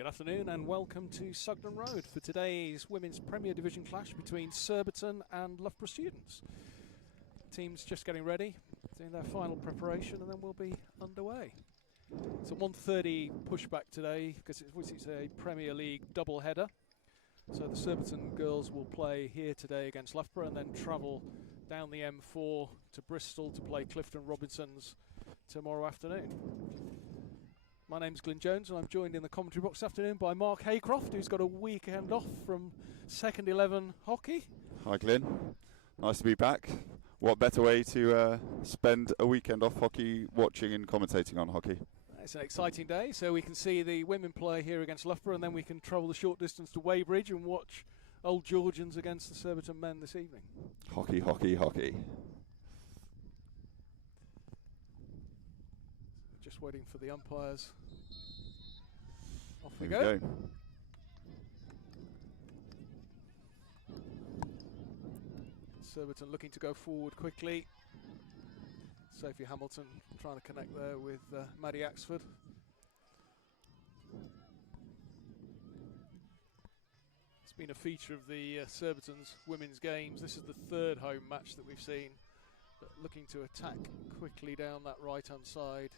Good afternoon and welcome to Sugden Road for today's Women's Premier Division clash between Surbiton and Loughborough students. Teams just getting ready, doing their final preparation, and then we'll be underway. It's a 1:30 pushback today because it's a Premier League double header. So the Surbiton girls will play here today against Loughborough and then travel down the M4 to Bristol to play Clifton Robinsons tomorrow afternoon. My name's Glyn Jones and I'm joined in the commentary box this afternoon by Mark Haycroft, who's got a weekend off from Second 11 hockey. Hi Glyn, nice to be back. What better way to spend a weekend off hockey watching and commentating on hockey? It's an exciting day, so we can see the women play here against Loughborough and then we can travel the short distance to Weybridge and watch Old Georgians against the Surbiton men this evening. Hockey, hockey, hockey. Just waiting for the umpires. Off we go. Surbiton looking to go forward quickly. Sophie Hamilton trying to connect there with Maddie Axford. It's been a feature of the Surbiton's women's games. This is the third home match that we've seen. But looking to attack quickly down that right-hand side,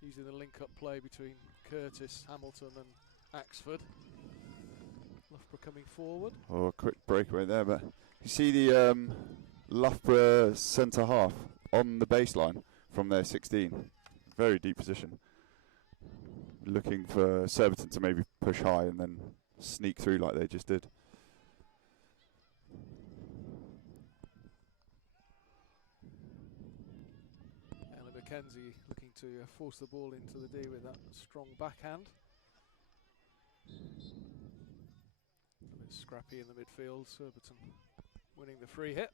using the link-up play between Curtis, Hamilton and Axford. Loughborough coming forward. Oh, a quick breakaway there, but you see the Loughborough centre half on the baseline from their 16. Very deep position. Looking for Surbiton to maybe push high and then sneak through like they just did. Mackenzie looking to force the ball into the D with that strong backhand. A bit scrappy in the midfield. Surbiton winning the free hit.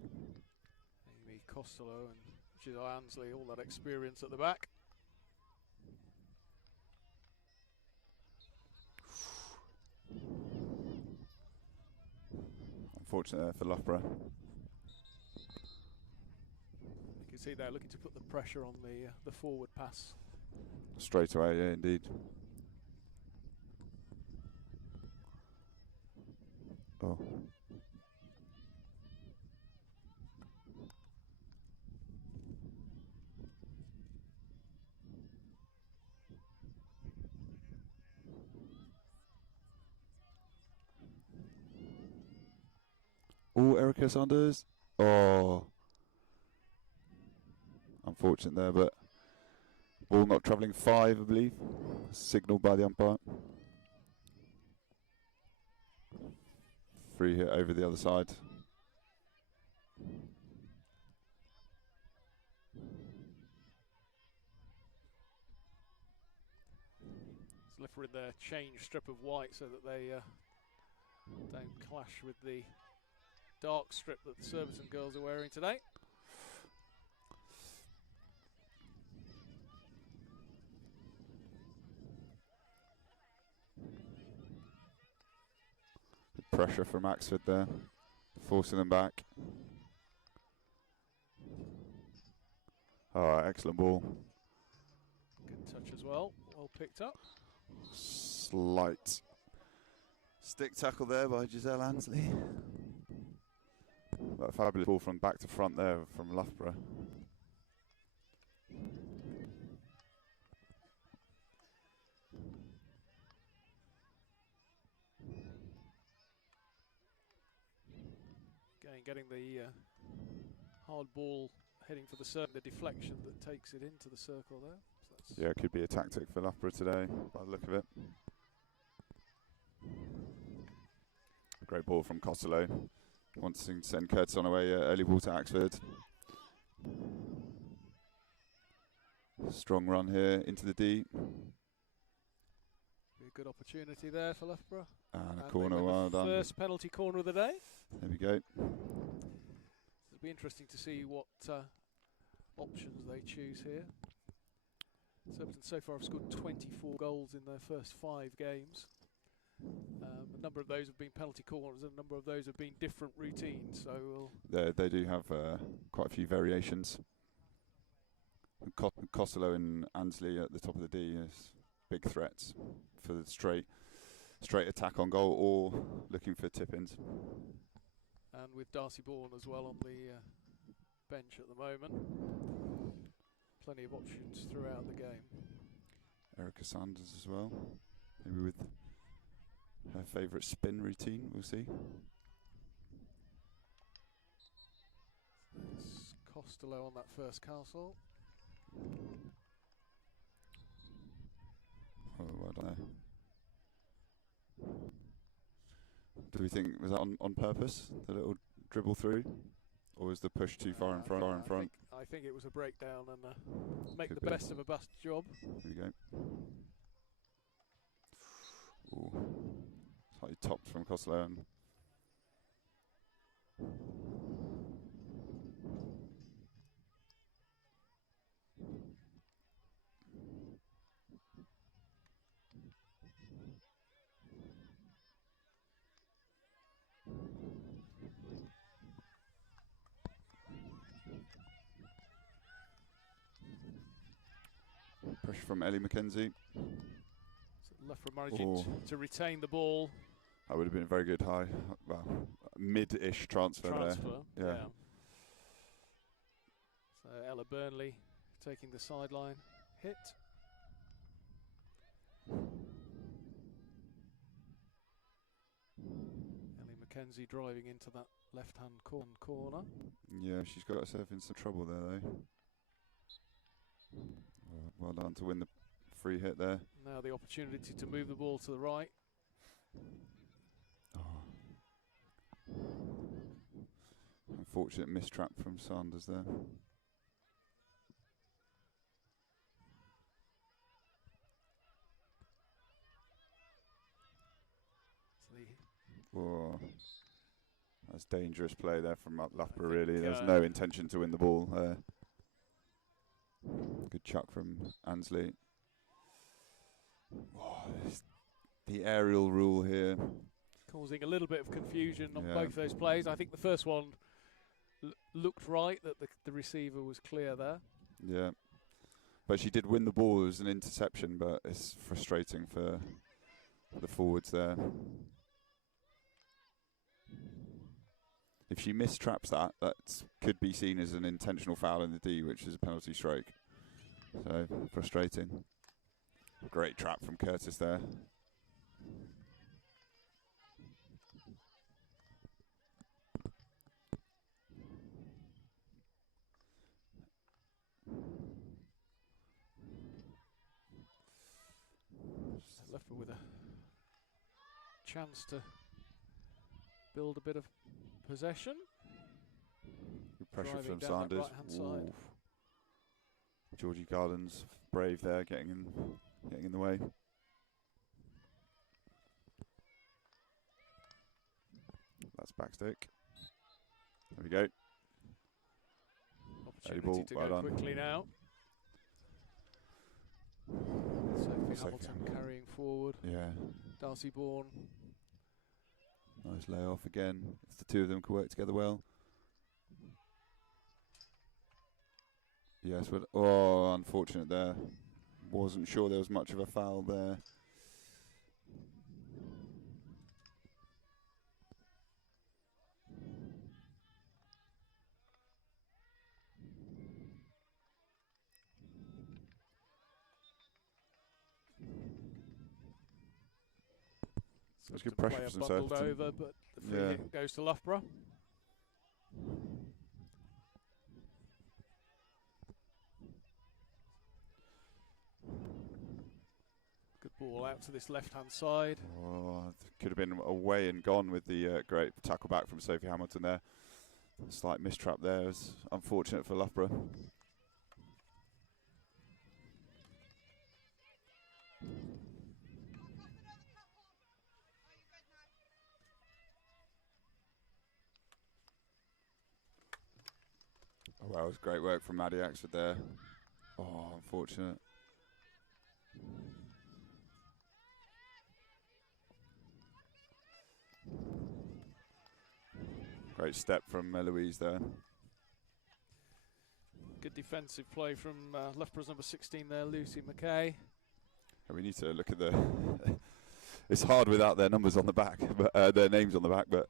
Amy Costello and Giselle Ansley, all that experience at the back. Unfortunate for Loughborough. You see there looking to put the pressure on the forward pass. Straight away, yeah, indeed. Oh. Oh, Erica Saunders. Oh. Unfortunate there, but ball not travelling 5, I believe. Signalled by the umpire. Free hit over the other side. Loughborough in their change strip of white so that they don't clash with the dark strip that the Surbiton girls are wearing today. Pressure from Axford there, forcing them back. Alright, excellent ball. Good touch as well, well picked up. Slight stick tackle there by Giselle Ansley. But a fabulous ball from back to front there from Loughborough. Getting the hard ball heading for the circle, the deflection that takes it into the circle there. So yeah, it could be a tactic for Loughborough today, by the look of it. Great ball from Costello. Wanting to send Curtis on away, early ball to Axford. Strong run here into the D. Be a good opportunity there for Loughborough. And a corner, well done. First penalty corner of the day. There we go. It'll be interesting to see what options they choose here. Surbiton so far have scored 24 goals in their first 5 games. A number of those have been penalty corners, and a number of those have been different routines. So they do have quite a few variations. Costello and Ansley at the top of the D. Yes. big threats for the straight attack on goal or looking for tip-ins. And with Darcy Bourne as well on the bench at the moment. Plenty of options throughout the game. Erica Sanders as well, maybe with her favourite spin routine, we'll see. There's Costello on that first castle. Oh, well done there. Do we think, was that on purpose, the little dribble through? Or was the push too far in front? I think it was a breakdown and make Could the be. best of a bust job. Here we go. Ooh. Slightly topped from Costello. And pressure from Ellie McKenzie. So Loughborough managing to retain the ball. That would have been a very good high, well, mid-ish transfer there. Yeah. So Ella Burnley taking the sideline hit. Ellie McKenzie driving into that left-hand corner. Yeah, she's got herself in some trouble there, though. Well done to win the free hit there. Now the opportunity to move the ball to the right. Unfortunate mistrap from Sanders there. Whoa. That's dangerous play there from Loughborough, really. There's no intention to win the ball there. Good chuck from Ansley. Oh, the aerial rule here. Causing a little bit of confusion on both those plays. I think the first one looked right, that the receiver was clear there. Yeah. But she did win the ball. It was an interception, but it's frustrating for the forwards there. If she mistraps that, could be seen as an intentional foul in the D, which is a penalty stroke. So, frustrating. Great trap from Curtis there. Loughborough with a chance to build a bit of possession. Good pressure Driving from down that Sanders. right-hand side. Georgie Garland's brave there, getting in the way. That's backstick. There we go. Opportunity ball, to well go done. quickly now. Sophie Hamilton carrying forward. Yeah. Darcy Bourne. Nice layoff again. If the two of them can work together well. Yes, but unfortunate there. Wasn't sure there was much of a foul there. That's good pressure from bundled Surbiton. over, but the free hit goes to Loughborough. Good ball out to this left-hand side. Oh, could have been away and gone with the great tackle back from Sophie Hamilton there. A slight mistrap there is unfortunate for Loughborough. Oh, well, it was great work from Maddie Axford there. Oh, unfortunate. Great step from Eloise there. Good defensive play from Loughborough's number 16 there, Lucy McKay. We need to look at the. It's hard without their numbers on the back, but their names on the back. But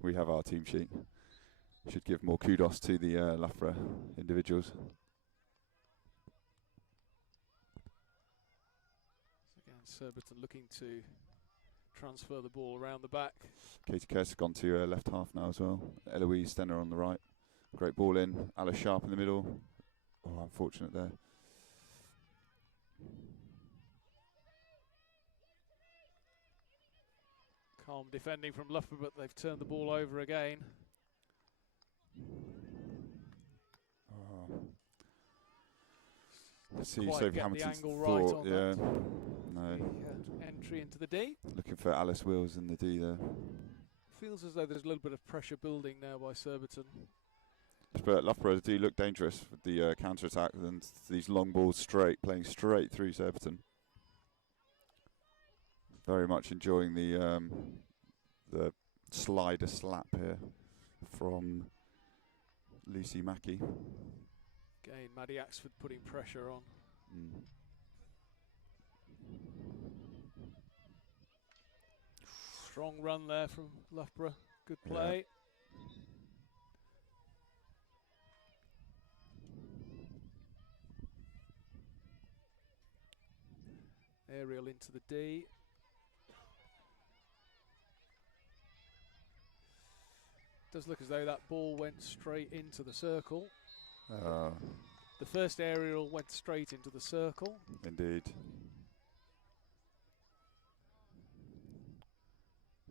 we have our team sheet. Should give more kudos to the Loughborough individuals. Again, Surbiton looking to transfer the ball around the back. Katie Kerr's gone to left half now as well. Eloise Stenner on the right. Great ball in. Alice Sharp in the middle. Oh, unfortunate there. Calm defending from Loughborough, but they've turned the ball over again. Oh. Let's see, Quite Sophie get Hamilton's the angle right thought. on Yeah, that. no. The, entry into the D. Looking for Alice Wills in the D there. Feels as though there's a little bit of pressure building now by Surbiton. But Loughborough do look dangerous with the counter-attack and these long balls playing straight through Surbiton. Very much enjoying the slider slap here from Lucy Mackey. Again, Maddie Axford putting pressure on. Strong run there from Loughborough. Good play. Aerial into the D. Does look as though that ball went straight into the circle. The first aerial went straight into the circle. Indeed.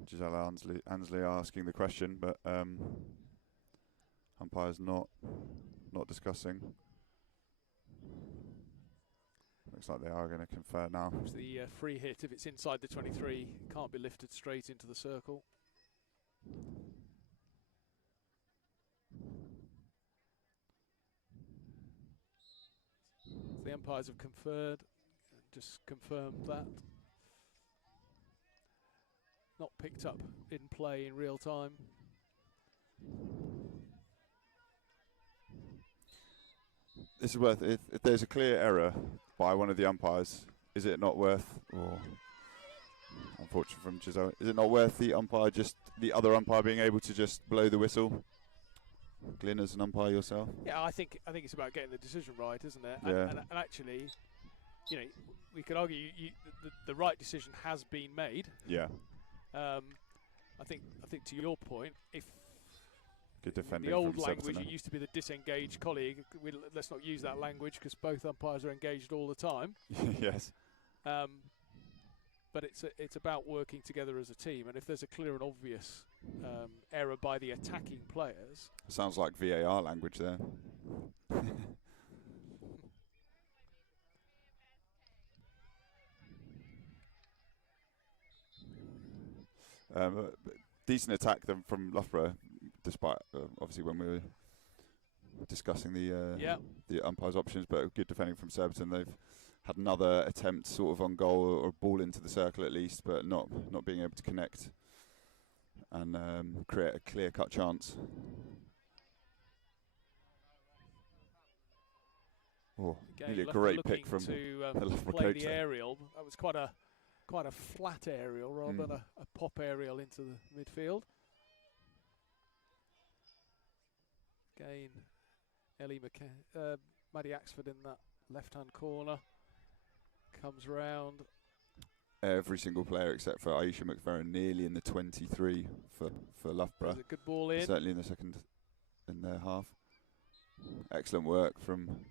Giselle Ansley asking the question, but umpires not discussing. Looks like they are going to confer now. It's the free hit, if it's inside the 23, can't be lifted straight into the circle. The umpires have conferred, just confirmed that. Not picked up in play in real time. This is worth, if there's a clear error by one of the umpires, is it not worth, or unfortunately from Giselle, is it not worth the other umpire being able to just blow the whistle? Glyn, as an umpire yourself? Yeah, I think it's about getting the decision right, isn't it? Yeah. And actually, you know, we could argue the right decision has been made. Yeah. I think to your point, if Good defending the old from language, Surbiton. it used to be the disengaged colleague. Let's not use that language because both umpires are engaged all the time. Yes. But it's about working together as a team, and if there's a clear and obvious error by the attacking players, Sounds like VAR language there. Decent attack then from Loughborough, despite obviously when we were discussing the umpires' options, but good defending from Surbiton. They've had another attempt sort of on goal or ball into the circle at least, but not being able to connect and create a clear-cut chance. Oh, again, nearly a Loughborough great pick looking from to the Loughborough play coach the there. aerial. That was quite a flat aerial rather than a pop aerial into the midfield. Again, Maddie Axford in that left-hand corner. Comes round. Every single player except for Aisha McFerrin nearly in the 23 for Loughborough. There's a good ball in. Certainly in their half. Excellent work from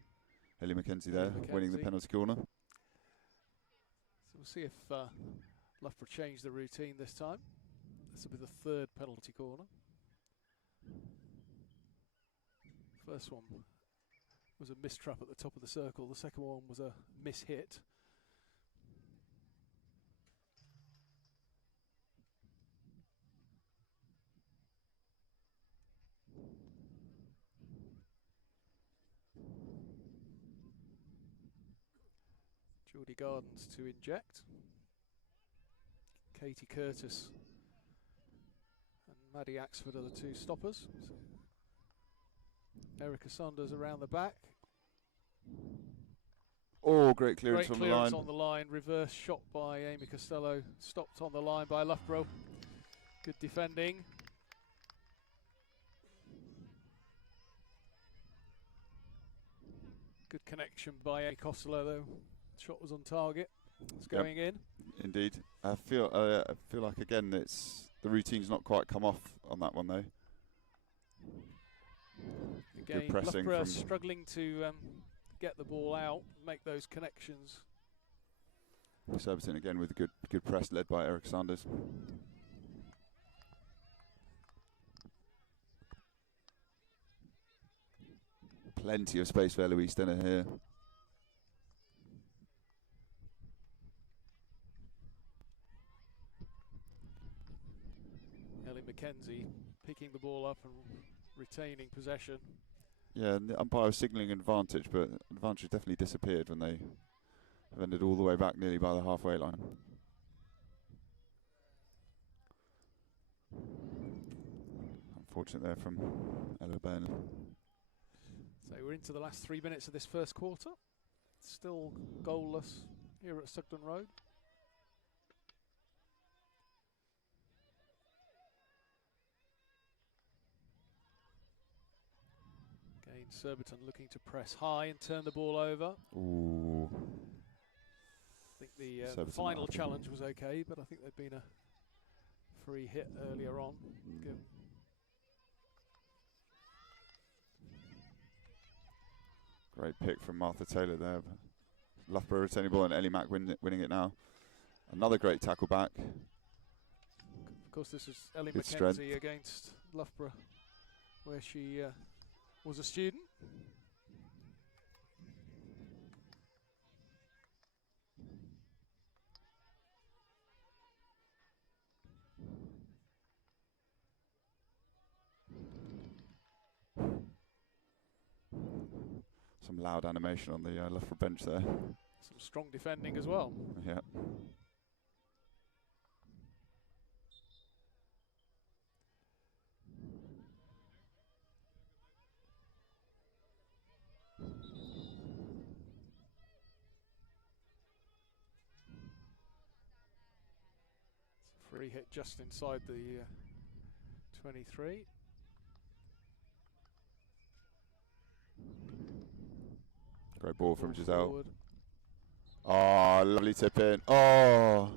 Ellie McKenzie there, winning the penalty corner. So we'll see if Loughborough change the routine this time. This will be the third penalty corner. First one was a mistrap at the top of the circle. The second one was a miss-hit. Geordie Gardens to inject. Katie Curtis and Maddie Axford are the two stoppers. Erica Saunders around the back. Oh, great clearance Great from clearance the line. on the line. Reverse shot by Amy Costello. Stopped on the line by Loughborough. Good defending. Good connection by Amy Costello though. Shot was on target. It's going in. Indeed. I feel like again the routine's not quite come off on that one though. Again, Good pressing Loughborough from struggling to get the ball out, make those connections. Surbiton again with a good press led by Eric Sanders. Plenty of space for Eloise Stenner here. Ellie McKenzie picking the ball up and retaining possession. Yeah, and the umpire was signalling advantage, but advantage definitely disappeared when they have ended all the way back nearly by the halfway line. Unfortunate there from Ella Byrne. So we're into the last 3 minutes of this first quarter. Still goalless here at Sugden Road. Again, Surbiton looking to press high and turn the ball over. Ooh. I think the final challenge was okay, but I think there'd been a free hit earlier on. Given. Great pick from Martha Taylor there. Loughborough retaining ball and Ellie Mack winning it now. Another great tackle back. Of course, this is Ellie Good McKenzie strength. against Loughborough, where she was a student. Some loud animation on the Loughborough bench there. Some strong defending as well. Yeah. Free hit just inside the 23. Great ball from Giselle. Forward. Oh, lovely tip in. Oh.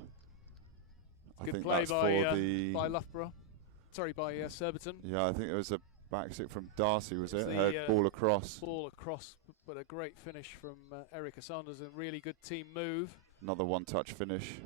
I Good think play that's by, for the by Loughborough. Sorry, by Surbiton. Yeah, I think it was a back stick from Darcy, was it? The, Her ball across. Ball across, but a great finish from Erica Sanders. A really good team move. Another one-touch finish.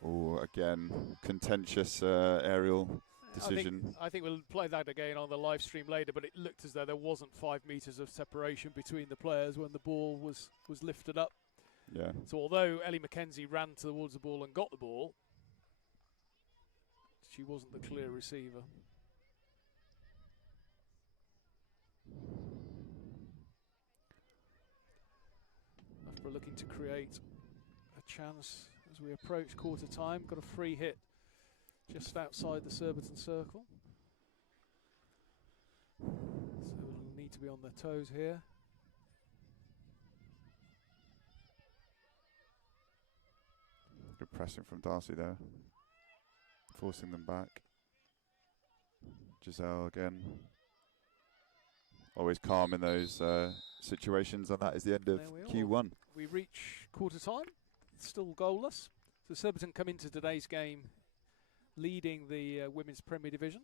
Oh, again, contentious aerial decision. I think we'll play that again on the live stream later, but it looked as though there wasn't 5 meters of separation between the players when the ball was lifted up. Yeah. So although Ellie McKenzie ran towards the ball and got the ball, she wasn't the clear receiver. Loughborough looking to create a chance as we approach quarter time. Got a free hit just outside the Surbiton circle. So we'll need to be on their toes here. Good pressing from Darcy there. Forcing them back. Giselle again. Always calm in those situations, and that is the end of Q1. We reach quarter time, still goalless. So Surbiton come into today's game leading the Women's Premier Division.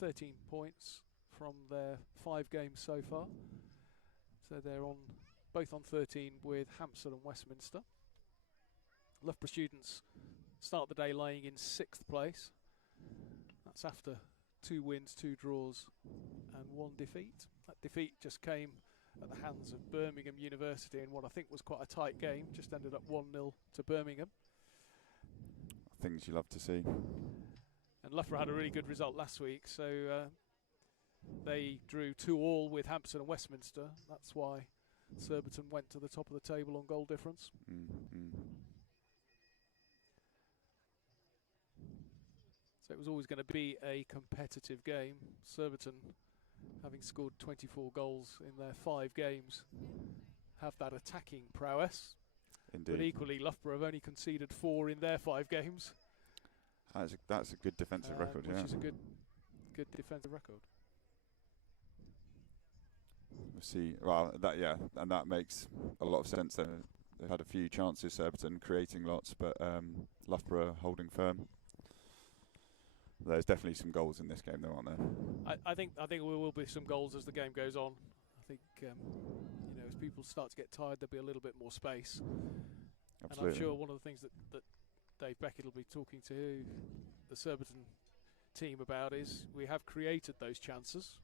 13 points from their 5 games so far. So they're both on 13 with Hampstead and Westminster. Loughborough students start the day lying in 6th place. That's after 2 wins, 2 draws and 1 defeat. That defeat just came at the hands of Birmingham University in what I think was quite a tight game. Just ended up 1-0 to Birmingham. Things you love to see. And Loughborough had a really good result last week, so they drew 2-2 with Hampstead and Westminster. That's why Surbiton went to the top of the table on goal difference. So it was always going to be a competitive game. Surbiton, having scored 24 goals in their 5 games, have that attacking prowess. Indeed. But equally, Loughborough have only conceded 4 in their 5 games. That's a good defensive record, which is a good defensive record. We'll see. Well, and that makes a lot of sense. They've had a few chances, Surbiton creating lots, but Loughborough holding firm. There's definitely some goals in this game, though, aren't there? I think there will be some goals as the game goes on. I think as people start to get tired, there'll be a little bit more space. Absolutely. And I'm sure one of the things that Dave Beckett will be talking to the Surbiton team about is we have created those chances.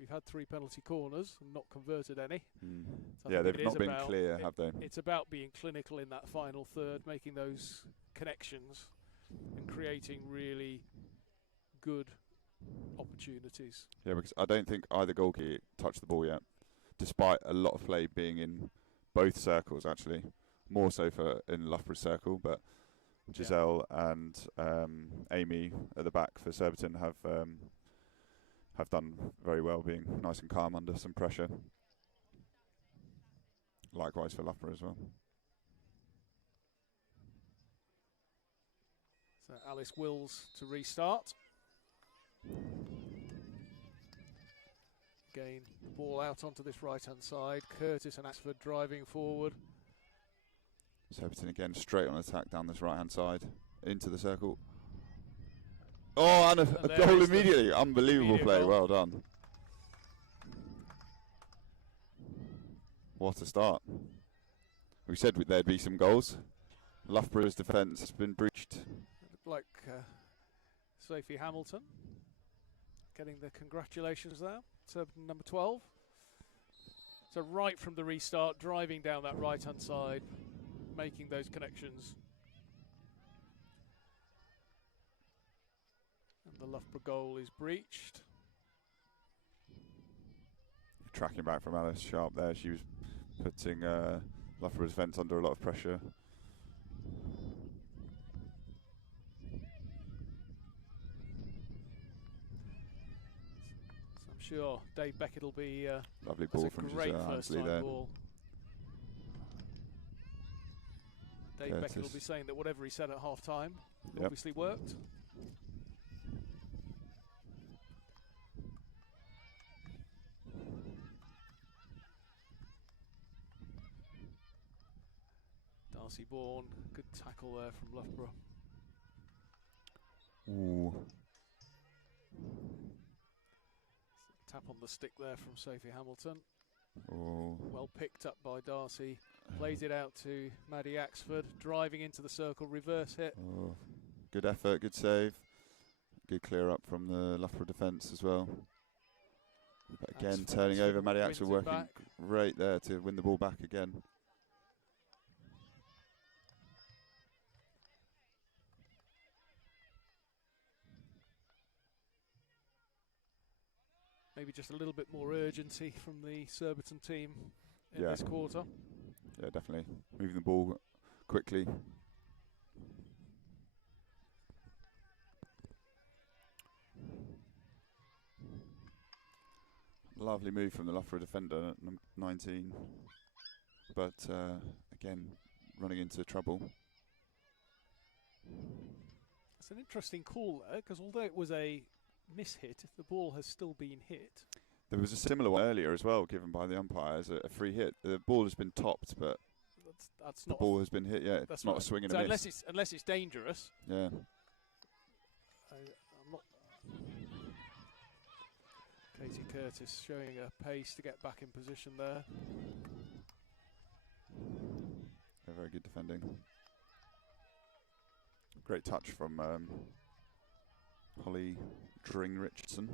We've had 3 penalty corners and not converted any. So yeah, they've not been clear, have they? It's about being clinical in that final third, making those connections and creating really good opportunities. Yeah, because I don't think either goalkeeper touched the ball yet, despite a lot of play being in both circles, actually. More so in Loughborough's circle, but Giselle and Amy at the back for Surbiton have done very well, being nice and calm under some pressure. Likewise for Loughborough as well. So Alice Wills to restart. Again, ball out onto this right-hand side. Curtis and Axford driving forward. Surbiton again straight on attack down this right-hand side into the circle. Oh, and a goal immediately. Unbelievable play. Goal. Well done. What a start. We said there'd be some goals. Loughborough's defence has been breached. It looked like Sophie Hamilton getting the congratulations there. Surbiton number 12. So right from the restart, driving down that right-hand side, making those connections. And the Loughborough goal is breached. Tracking back from Alice Sharp there. She was putting Loughborough's defence under a lot of pressure. So I'm sure Dave Beckett will be lovely ball from great Giselle first time there. Ball. Dave Curtis. Beckett will be saying that whatever he said at half time obviously worked. Darcy Bourne, good tackle there from Loughborough. Ooh. Tap on the stick there from Sophie Hamilton. Ooh. Well picked up by Darcy. Plays it out to Maddie Axford. Driving into the circle, reverse hit. Oh. Good effort, good save. Good clear up from the Loughborough defence as well. But again, turning over, Maddie Axford working great there to win the ball back again. Maybe just a little bit more urgency from the Surbiton team in this quarter. Yeah, definitely. Moving the ball quickly. Lovely move from the Loughborough defender, 19. But again, running into trouble. It's an interesting call there, because although it was a miss-hit, if the ball has still been hit. There was a similar one earlier as well, given by the umpires, a free hit. The ball has been topped, but that's the ball has been hit. Yeah, it's not a swing and a miss. Unless it's dangerous. Yeah. I'm not. Katie Curtis showing her pace to get back in position there. Very good defending. Great touch from Holly Dring-Richardson.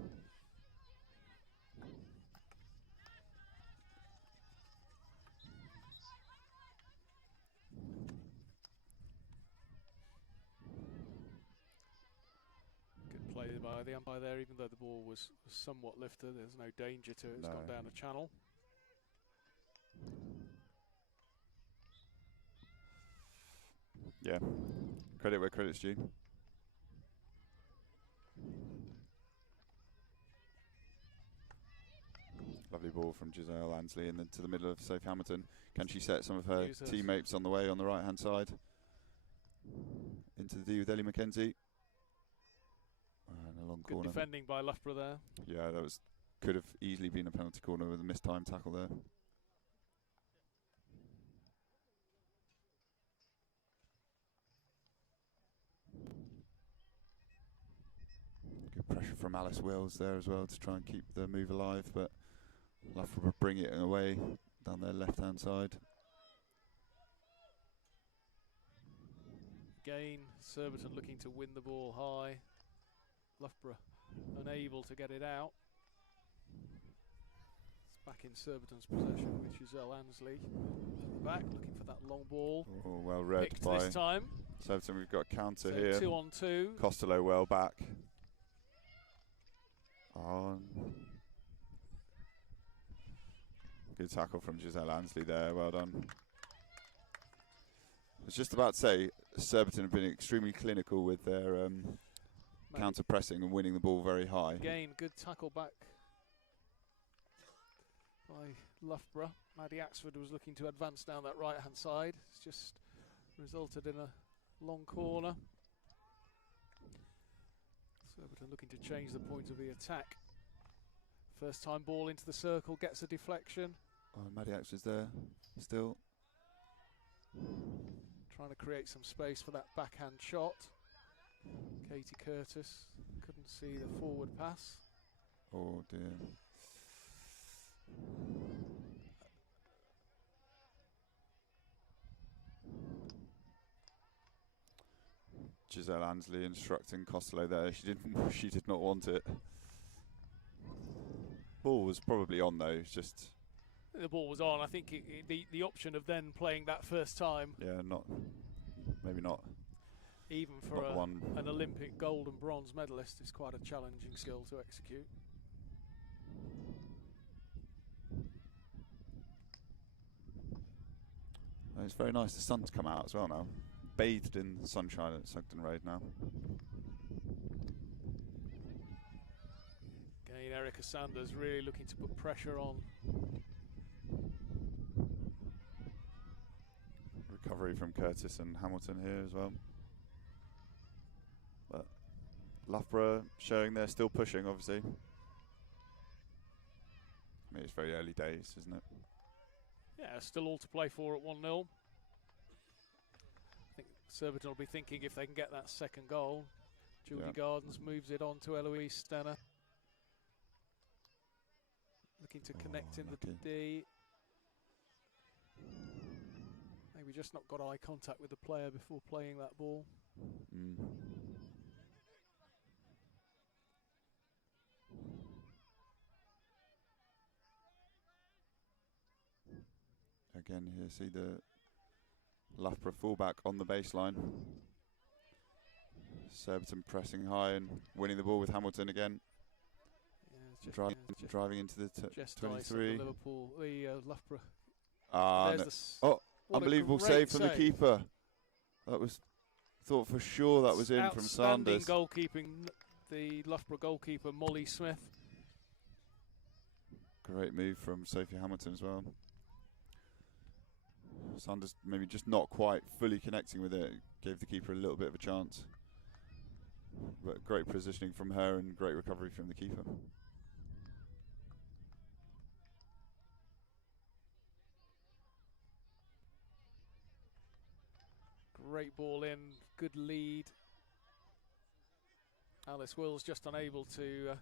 Good play by the umpire there, even though the ball was somewhat lifted. There's no danger to it. It's gone down a channel. Yeah, credit where credit's due. Lovely ball from Giselle Ansley and then to the middle of Sophie Hamilton. Can she set some of her teammates on the way on the right hand side? Into the D with Ellie McKenzie. And a long Good corner. defending by Loughborough there. Yeah, that could have easily been a penalty corner with a mistimed tackle there. Good pressure from Alice Wills there as well to try and keep the move alive, but Loughborough bring it away down their left-hand side. Again, Surbiton looking to win the ball high. Loughborough unable to get it out. It's back in Surbiton's possession with Giselle Ansley at the back, looking for that long ball. Oh, well read Picked by this time. Surbiton. We've got a counter So here. 2-on-2. Costello well back. On. Good tackle from Giselle Ansley there, well done. I was just about to say, Surbiton have been extremely clinical with their counter pressing and winning the ball very high. Again, good tackle back by Loughborough. Maddie Axford was looking to advance down that right hand side. It's just resulted in a long corner. Surbiton looking to change the point of the attack. First time ball into the circle, gets a deflection. Oh, Maddie Axford's there still. Trying to create some space for that backhand shot. Katie Curtis couldn't see the forward pass. Oh dear. Giselle Ansley instructing Costello there. She did not want it. Ball was probably on though. It's just The ball was on. I think the option of then playing that first time. Yeah, maybe not. Even for an Olympic gold and bronze medalist, is quite a challenging skill to execute. It's very nice. The sun's come out as well now. Bathed in the sunshine at Sugden Road now. Again, Erica Sanders really looking to put pressure on. Recovery from Curtis and Hamilton here as well. But Loughborough showing they're still pushing, obviously. I mean, it's very early days, isn't it? Yeah, still all to play for at 1-0. I think Surbiton will be thinking if they can get that second goal. Julie Gardens moves it on to Eloise Stenner. Looking to connect in the D. Maybe just not got eye contact with the player before playing that ball. Again, here see the Loughborough fullback on the baseline. Surbiton pressing high and winning the ball with Hamilton again. Yeah, driving into the 23. The Liverpool, Loughborough. Unbelievable save from the keeper. That was thought for sure that was in from Sanders. Goalkeeping, the Loughborough goalkeeper Molly Smith. Great move from Sophie Hamilton as well. Sanders maybe just not quite fully connecting with it. Gave the keeper a little bit of a chance. But great positioning from her and great recovery from the keeper. Great ball in, good lead. Alice Wills just unable to.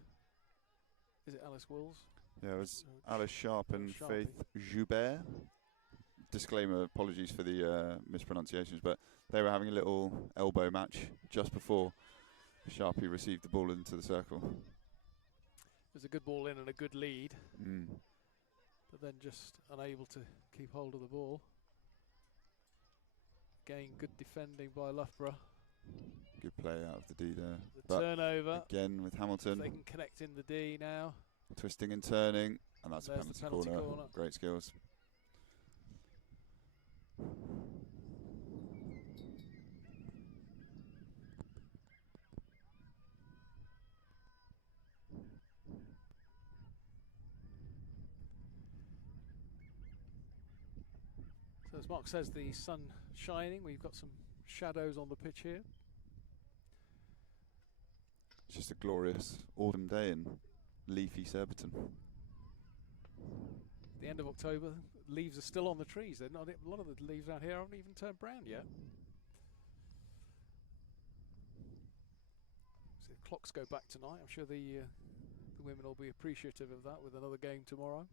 Is it Alice Wills? Yeah, it was Alice Sharp and Faith Joubert. Disclaimer, apologies for the mispronunciations, but they were having a little elbow match just before Sharpie received the ball into the circle. It was a good ball in and a good lead, but then just unable to keep hold of the ball. Again, good defending by Loughborough. Good play out of the D there. The turnover. Again with Hamilton. They can connect in the D now. Twisting and turning, and that's a penalty penalty corner. Great skills. Mark says, the sun shining. We've got some shadows on the pitch here. It's just a glorious autumn day in leafy Surbiton. The end of October, leaves are still on the trees. They're not. A lot of the leaves out here haven't even turned brown yet. So the clocks go back tonight. I'm sure the women will be appreciative of that with another game tomorrow.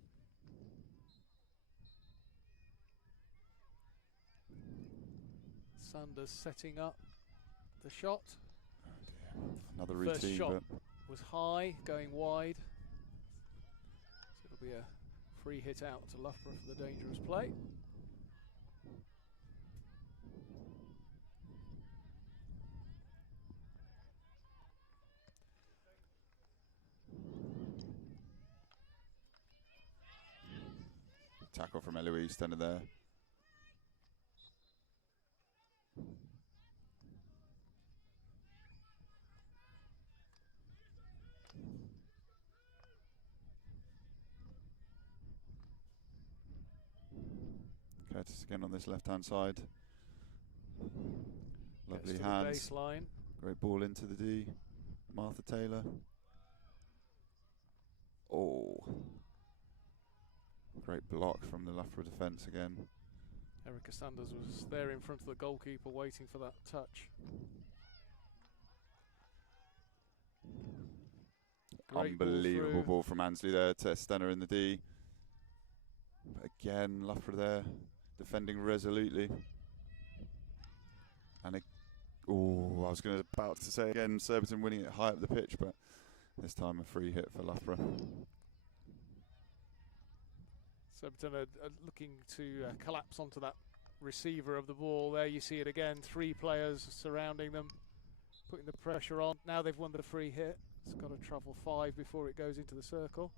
Sanders setting up the shot. Another First routine, shot but was high, going wide. So it'll be a free hit out to Loughborough for the dangerous play. tackle from Eloise, standing there. Curtis again on this left-hand side. Lovely hands. Baseline. Great ball into the D. Martha Taylor. Oh. Great block from the Loughborough defence again. Erica Sanders was there in front of the goalkeeper waiting for that touch. Great Unbelievable ball from Ansley there to Stenner in the D. But again, Loughborough there, defending resolutely. And I was about to say again, Surbiton winning it high up the pitch, but this time a free hit for Loughborough. Surbiton are looking to collapse onto that receiver of the ball. There you see it again, 3 players surrounding them, putting the pressure on. Now they've won the free hit. It's got to travel 5 before it goes into the circle.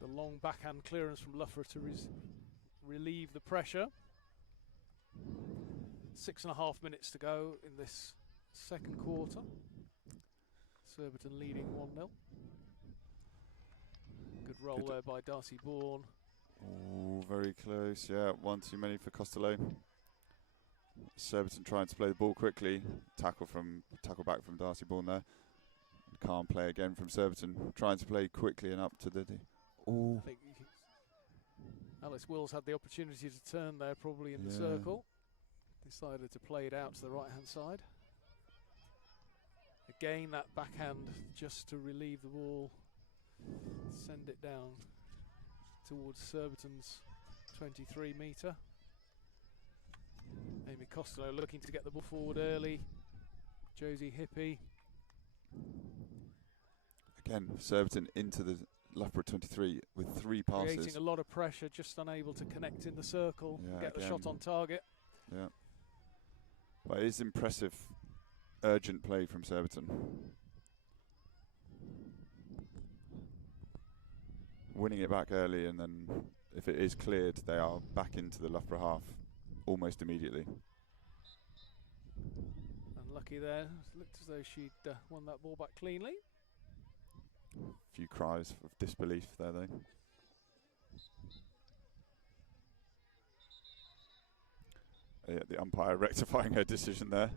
The long backhand clearance from Loughborough to relieve the pressure. 6.5 minutes to go in this second quarter. Surbiton leading 1-0. Good roll there by Darcy Bourne. Oh, very close. Yeah, one too many for Costello. Surbiton trying to play the ball quickly. Tackle back from Darcy Bourne there. Calm play again from Surbiton, trying to play quickly and up to the. Oh. I think Alice Wills had the opportunity to turn there, probably in the circle. Decided to play it out to the right-hand side. Again, that backhand just to relieve the ball, send it down towards Surbiton's 23 metre. Amy Costello looking to get the ball forward early. Josie Hippie. Again, Surbiton into the Loughborough 23 with 3 passes. Creating a lot of pressure, just unable to connect in the circle, get the shot on target. Yeah. But it is impressive, urgent play from Surbiton. Winning it back early, and then if it is cleared, they are back into the Loughborough half almost immediately. Unlucky there. Looked as though she'd won that ball back cleanly. A few cries of disbelief there, though. Yeah, the umpire rectifying her decision there.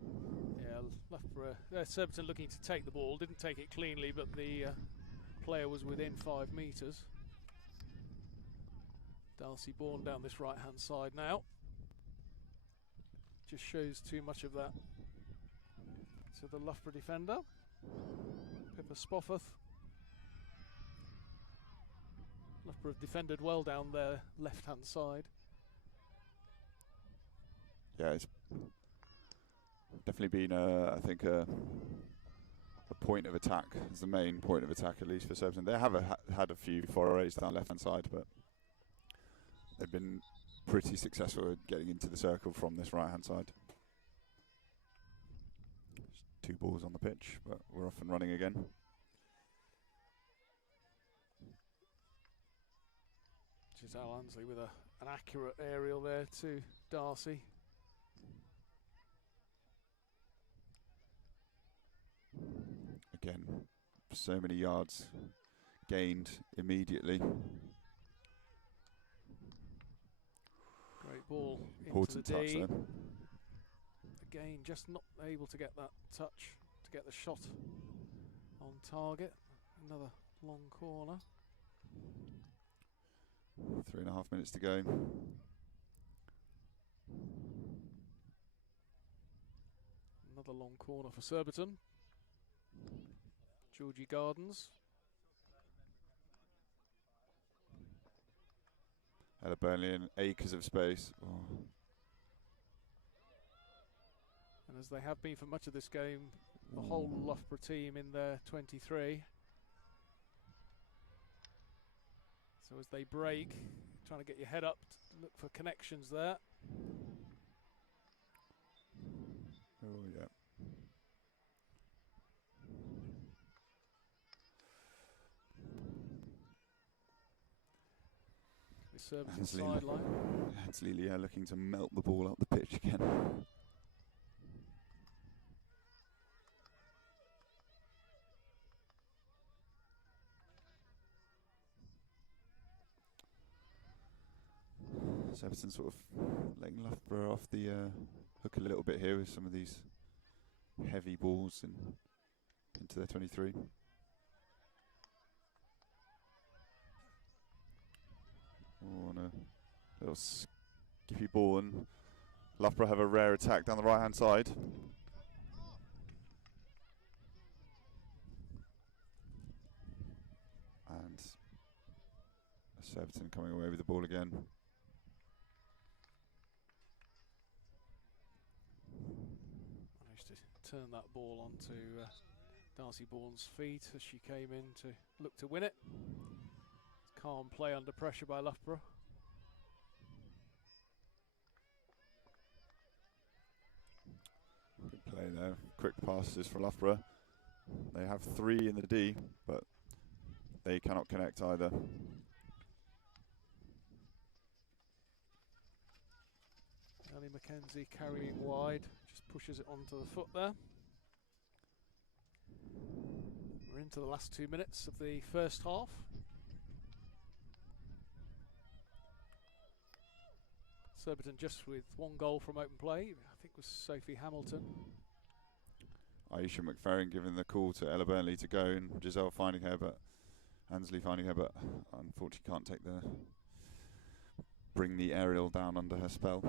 Yeah, Loughborough, Surbiton looking to take the ball. Didn't take it cleanly, but the player was within 5 metres. Darcy Bourne down this right-hand side now. Just shows too much of that to the Loughborough defender. Pippa Spofford. Loughborough have defended well down their left-hand side. Yeah, it's definitely been, I think, a point of attack. It's the main point of attack, at least for Surbiton. They have had a few forays down the left-hand side, but they've been pretty successful at getting into the circle from this right-hand side. Just 2 balls on the pitch, but we're off and running again. Giselle Ansley with an accurate aerial there to Darcy. Again, so many yards gained immediately. Great ball Important into the touch D. there. Again, just not able to get that touch, to get the shot on target. Another long corner. 3.5 minutes to go. Another long corner for Surbiton. Georgie Gardens. Ella Burnley in acres of space. Oh. And as they have been for much of this game, the whole Loughborough team in their 23. So as they break, trying to get your head up, to look for connections there. Oh, yeah. With Surbiton sideline. Ansley Leah looking to melt the ball up the pitch again. Surbiton sort of letting Loughborough off the hook a little bit here with some of these heavy balls into their 23. Oh, no. Little skippy ball, and Loughborough have a rare attack down the right-hand side. And Surbiton coming away with the ball again. Managed to turn that ball onto Darcy Bourne's feet as she came in to look to win it. Calm play under pressure by Loughborough. Good play there. Quick passes for Loughborough. They have 3 in the D, but they cannot connect either. Ellie Mackenzie carrying wide, just pushes it onto the foot there. We're into the last 2 minutes of the first half. Surbiton just with 1 goal from open play, I think it was Sophie Hamilton. Aisha McFerrin giving the call to Ella Burnley to go, and Giselle finding her, but Ansley finding her, but unfortunately can't bring the aerial down under her spell.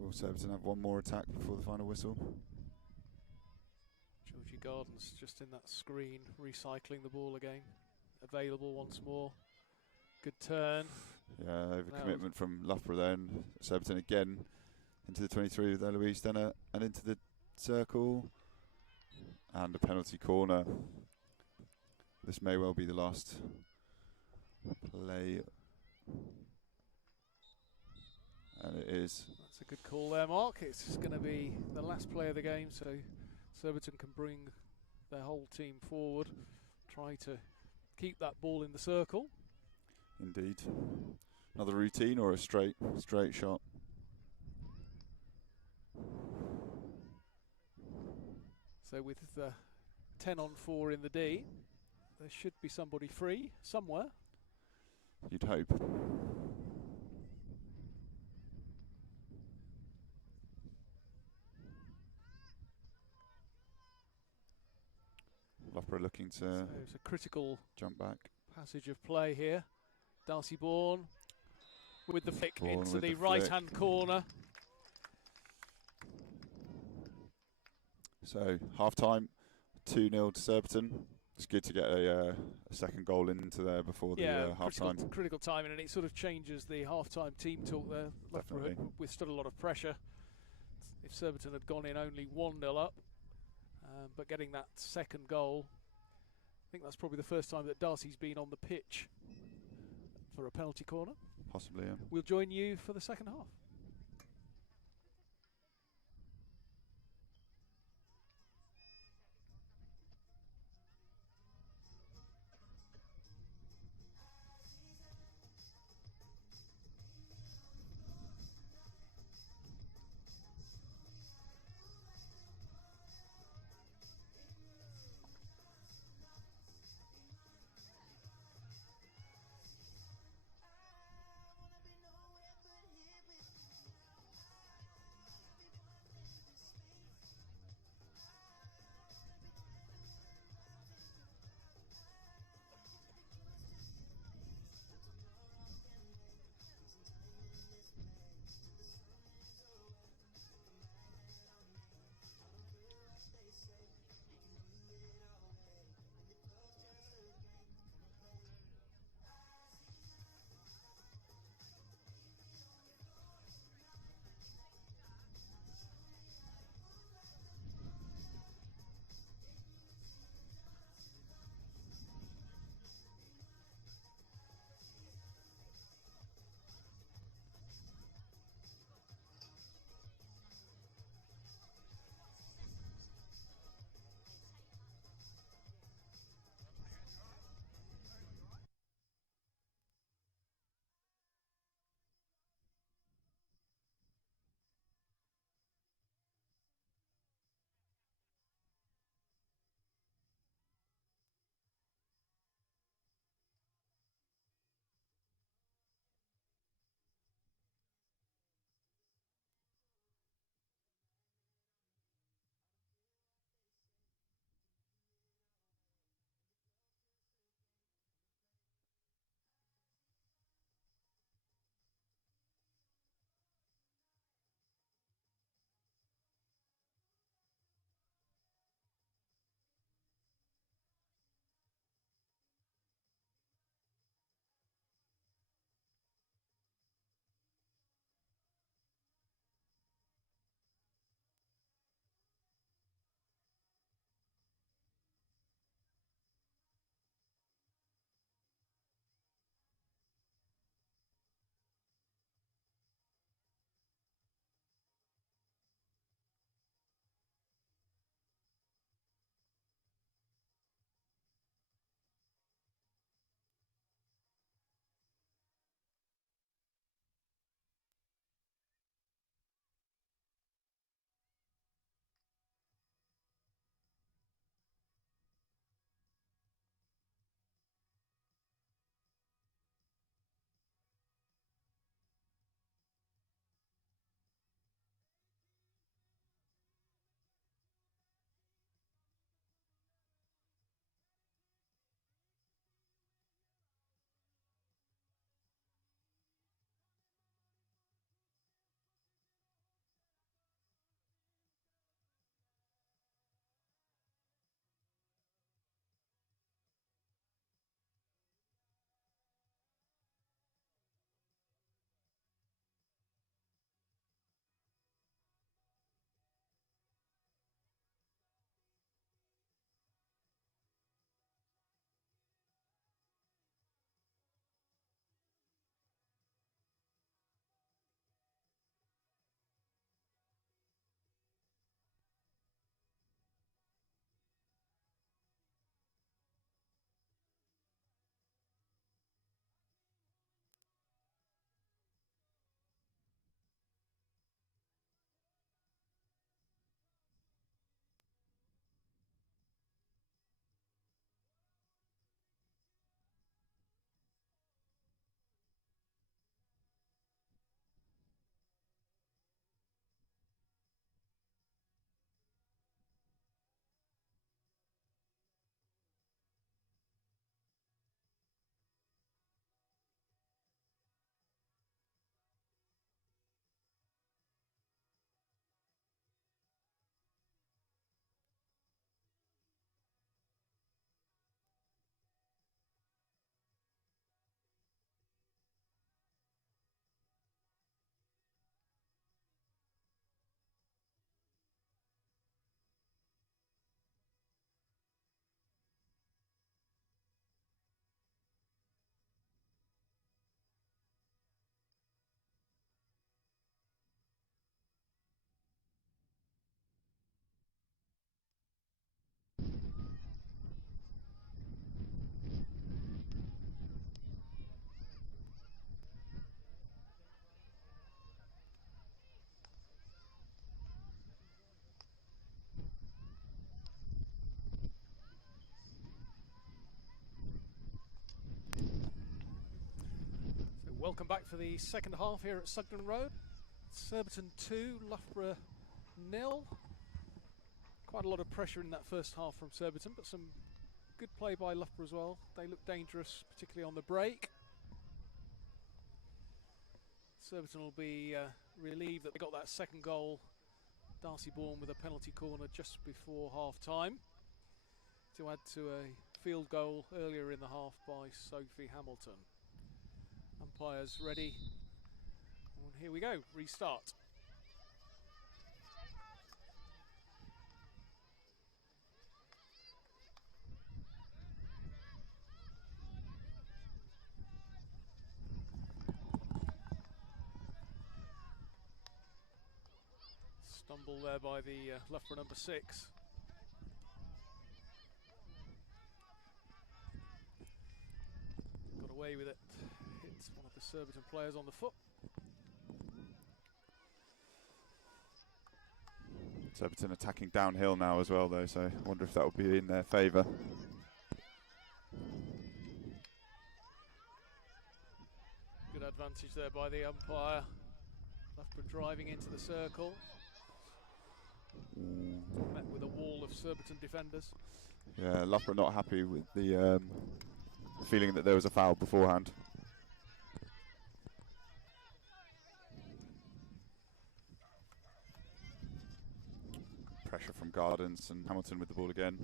Will Surbiton have 1 more attack before the final whistle? Georgie Gardens just in that screen, recycling the ball again. Available once more. Good turn. Yeah, overcommitment from Loughborough there, and Surbiton again into the 23 with Eloise Denner, and into the circle, and a penalty corner. This may well be the last play, and it is. That's a good call there, Mark. It's going to be the last play of the game, so Surbiton can bring their whole team forward, try to keep that ball in the circle. Indeed. Another routine or a straight shot? So with the 10 on 4 in the D, there should be somebody free somewhere. You'd hope. Loughborough looking to So it's a critical jump back. passage of play here. Darcy Bourne with the flick Bourne into with the the right-hand corner. So half-time, 2-0 to Surbiton. It's good to get a second goal into there before the half-time. Critical timing, and it sort of changes the half-time team talk there. Loughborough had withstood a lot of pressure. If Surbiton had gone in only 1-0 up, but getting that second goal, I think that's probably the first time that Darcy's been on the pitch for a penalty corner. Possibly, yeah. We'll join you for the second half. Welcome back for the second half here at Sugden Road. Surbiton 2, Loughborough 0. Quite a lot of pressure in that first half from Surbiton, but some good play by Loughborough as well. They look dangerous, particularly on the break. Surbiton will be relieved that they got that second goal. Darcy Bourne with a penalty corner just before half-time to add to a field goal earlier in the half by Sophie Hamilton. Umpires ready, and here we go, restart. Stumble there by the Loughborough number 6. Got away with it. Hits one of the Surbiton players on the foot. Surbiton attacking downhill now as well, though, so I wonder if that will be in their favour. Good advantage there by the umpire. Loughborough driving into the circle. Met with a wall of Surbiton defenders. Yeah, Loughborough not happy with the feeling that there was a foul beforehand. Pressure from Gardens and Hamilton with the ball again.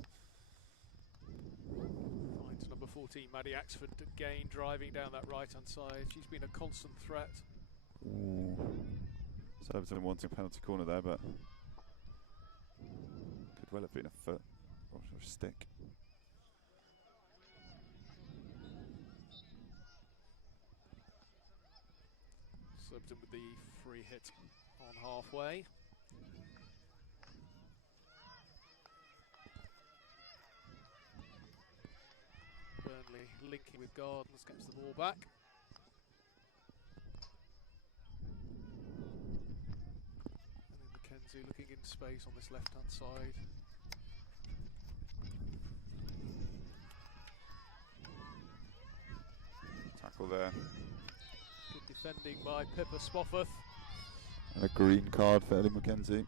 Finds number 14, Maddie Axford, again driving down that right-hand side. She's been a constant threat. Ooh. Surbiton wanting a penalty corner there, but could well have been a foot or a stick. Surbiton with the free hit on halfway. Burnley linking with Gardens, gets the ball back. And then Mackenzie looking in space on this left-hand side. Tackle there. Good defending by Pippa Spofford. And a green card for Ellie Mackenzie.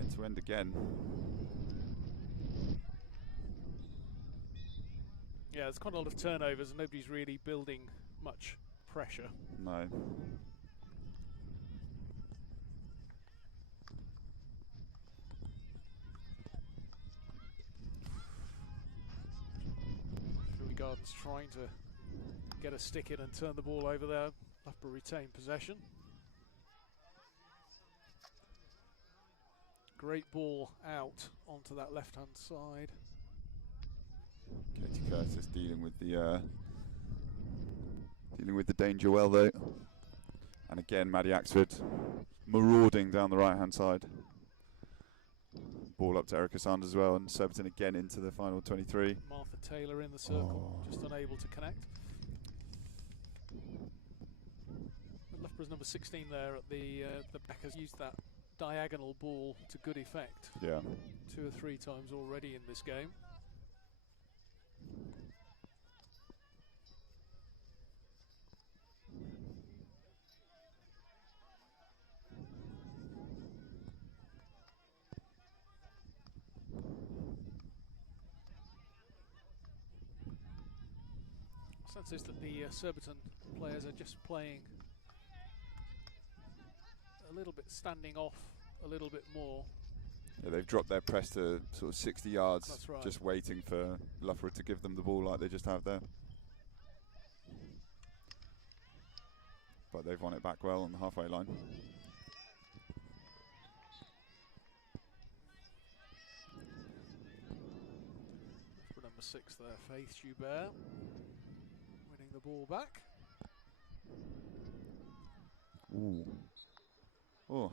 End to end again. Yeah, there's quite a lot of turnovers and nobody's really building much pressure. No. Shirley Gardens trying to get a stick in and turn the ball over there. Loughborough retain possession. Great ball out onto that left-hand side. Katie Curtis dealing with the danger well, though. And again, Maddie Axford marauding down the right-hand side. Ball up to Erica Sanders as well, and Surbiton again into the final 23. Martha Taylor in the circle, just unable to connect. Loughborough's number 16 there at the back has used that diagonal ball to good effect. Yeah. 2 or 3 times already in this game. Sense is that the Surbiton players are just playing a little bit, standing off a little bit more. Yeah, they've dropped their press to sort of 60 yards, That's right. just waiting for Loughborough to give them the ball like they just have there. But they've won it back well on the halfway line. For number 6 there, Faith Joubert, winning the ball back. Ooh. Oh,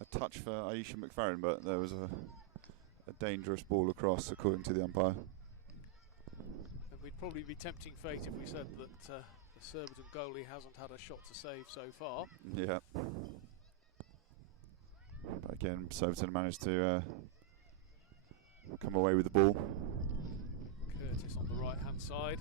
a a touch for Aisha McFerrin, but there was a dangerous ball across, according to the umpire. And we'd probably be tempting fate if we said that the Surbiton goalie hasn't had a shot to save so far. Yeah. But again, Surbiton managed to come away with the ball. Curtis on the right-hand side.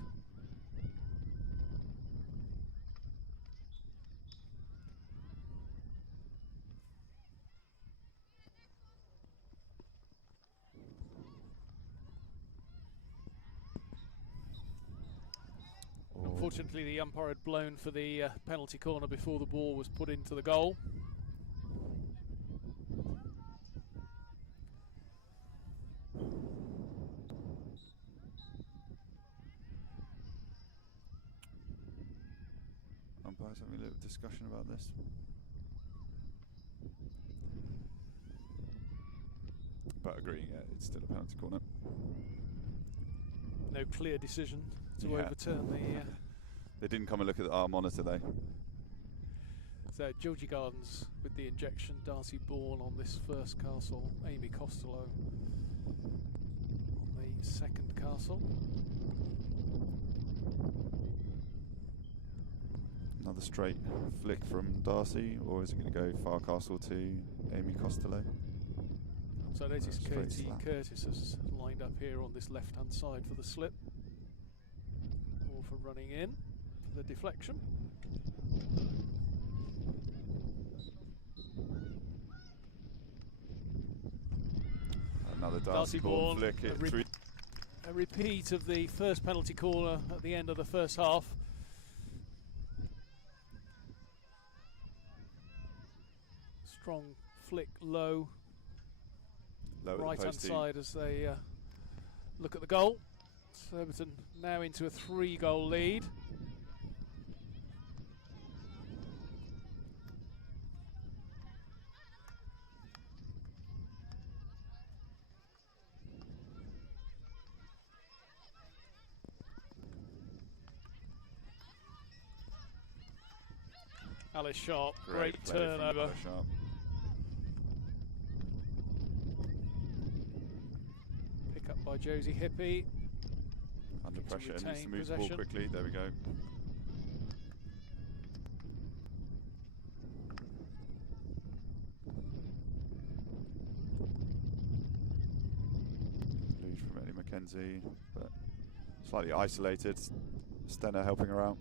Unfortunately, the umpire had blown for the penalty corner before the ball was put into the goal. Umpires having a little discussion about this. But agreeing, yeah, it's still a penalty corner. No clear decision to overturn the... They didn't come and look at our monitor, though. So Georgie Gardens with the injection, Darcy Bourne on this first castle, Amy Costello on the second castle. Another straight flick from Darcy, or is it going to go far castle to Amy Costello? So I notice Curtis has lined up here on this left-hand side for the slip, or for running in for the deflection. Another Darcy Bourne flick it through. A repeat of the first penalty corner at the end of the first half. Strong flick low right hand side as they look at the goal. Surbiton now into a 3-goal lead. Alice Sharp, great turnover. Pick up by Josie Hippie. Under pressure, needs to move the ball quickly. There we go. Luge from Ellie McKenzie, but slightly isolated. Stenner helping her out.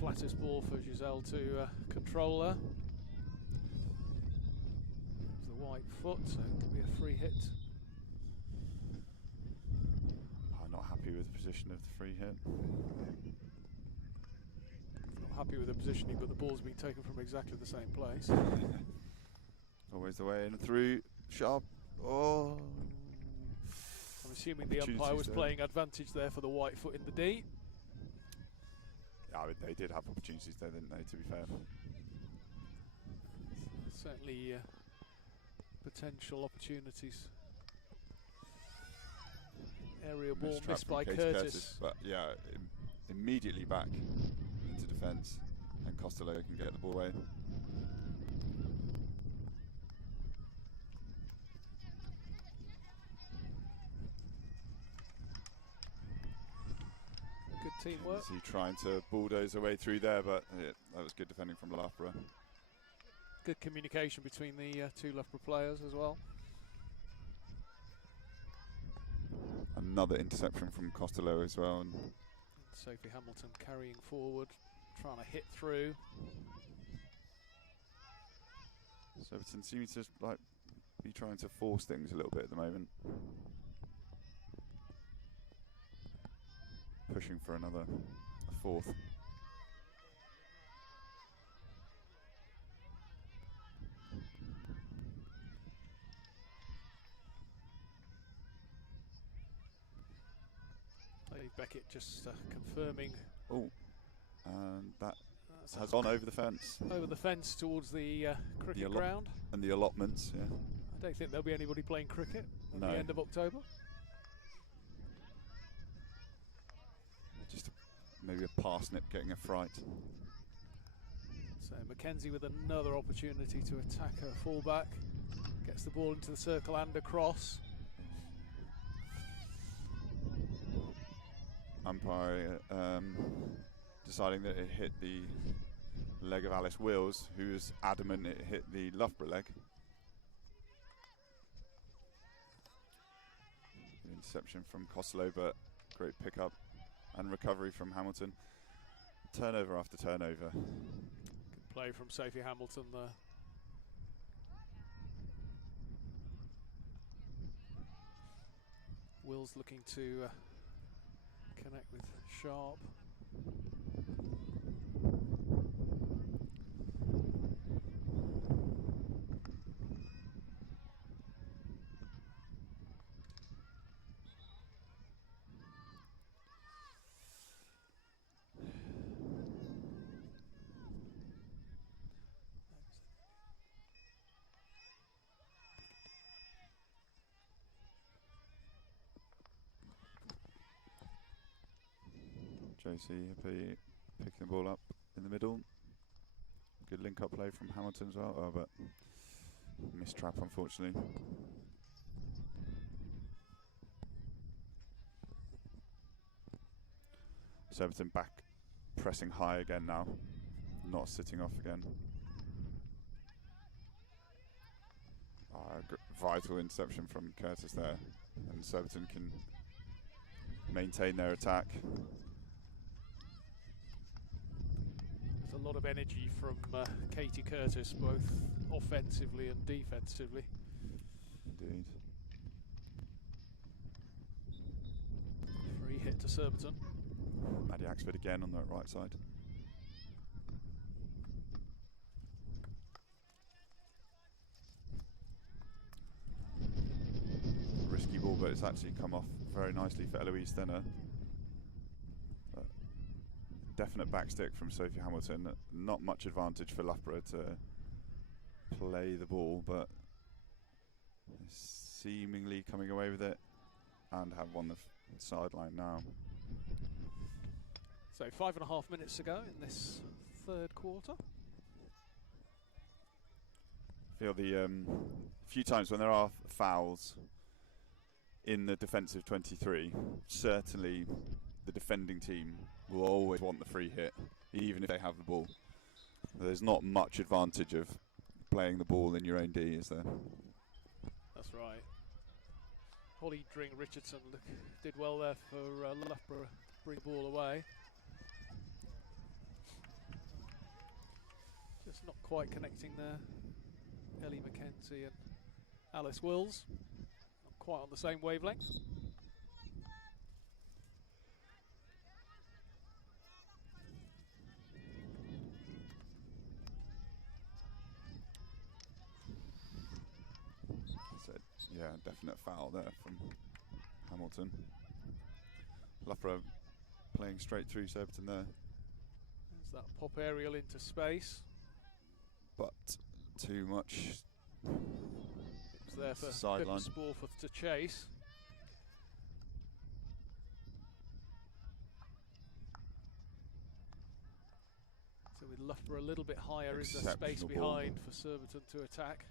Flattest ball for Giselle to control her. The white foot, so it could be a free hit. I'm not happy with the position of the free hit. Not happy with the positioning, but the ball's been taken from exactly the same place. Always the way in and through. Sharp. Oh. I'm assuming the umpire was playing advantage there for the white foot in the D. Yeah, they did have opportunities there, didn't they, to be fair? Certainly potential opportunities. Area ball missed by Curtis. But yeah, immediately back into defence, and Costello can get the ball away. Good teamwork. Is he trying to bulldoze her way through there, but that was good defending from Loughborough. Good communication between the two Loughborough players as well. Another interception from Costello as well. And Sophie Hamilton carrying forward, trying to hit through. Surbiton seems to be trying to force things a little bit at the moment. Pushing for a fourth. Beckett just confirming. Oh, and that has gone over the fence. Over the fence towards the cricket ground. And the allotments, yeah. I don't think there'll be anybody playing cricket at the end of October. Just a maybe a parsnip getting a fright. So Mackenzie with another opportunity to attack her fullback. Gets the ball into the circle and across. Umpire deciding that it hit the leg of Alice Wills, who was adamant it hit the Loughborough leg. Interception from Costello, but great pickup and recovery from Hamilton. Turnover after turnover. Good play from Sophie Hamilton there. Wills looking to connect with Sharp. Josie Hippie picking the ball up in the middle. Good link-up play from Hamilton as well, but missed trap unfortunately. Surbiton back pressing high again now, not sitting off again. Vital interception from Curtis there, and Surbiton can maintain their attack. There's a lot of energy from Katie Curtis, both offensively and defensively. Indeed. Free hit to Surbiton. Maddie Axford again on the right side. Risky ball, but it's actually come off very nicely for Eloise Stenner. Definite backstick from Sophie Hamilton. Not much advantage for Loughborough to play the ball, but seemingly coming away with it and have won the sideline now. So 5.5 minutes to go in this third quarter. I feel the few times when there are fouls in the defensive 23, certainly the defending team will always want the free hit, even if they have the ball. There's not much advantage of playing the ball in your own D, is there? That's right. Holly Dring Richardson did well there for Loughborough to bring the ball away. Just not quite connecting there. Ellie Mackenzie and Alice Wills. Not quite on the same wavelength. Yeah, definite foul there from Hamilton. Loughborough playing straight through Surbiton there. There's that pop aerial into space. But too much. It was there for sideline. Sporforth to chase. So with Loughborough a little bit higher, is there space behind for Surbiton to attack?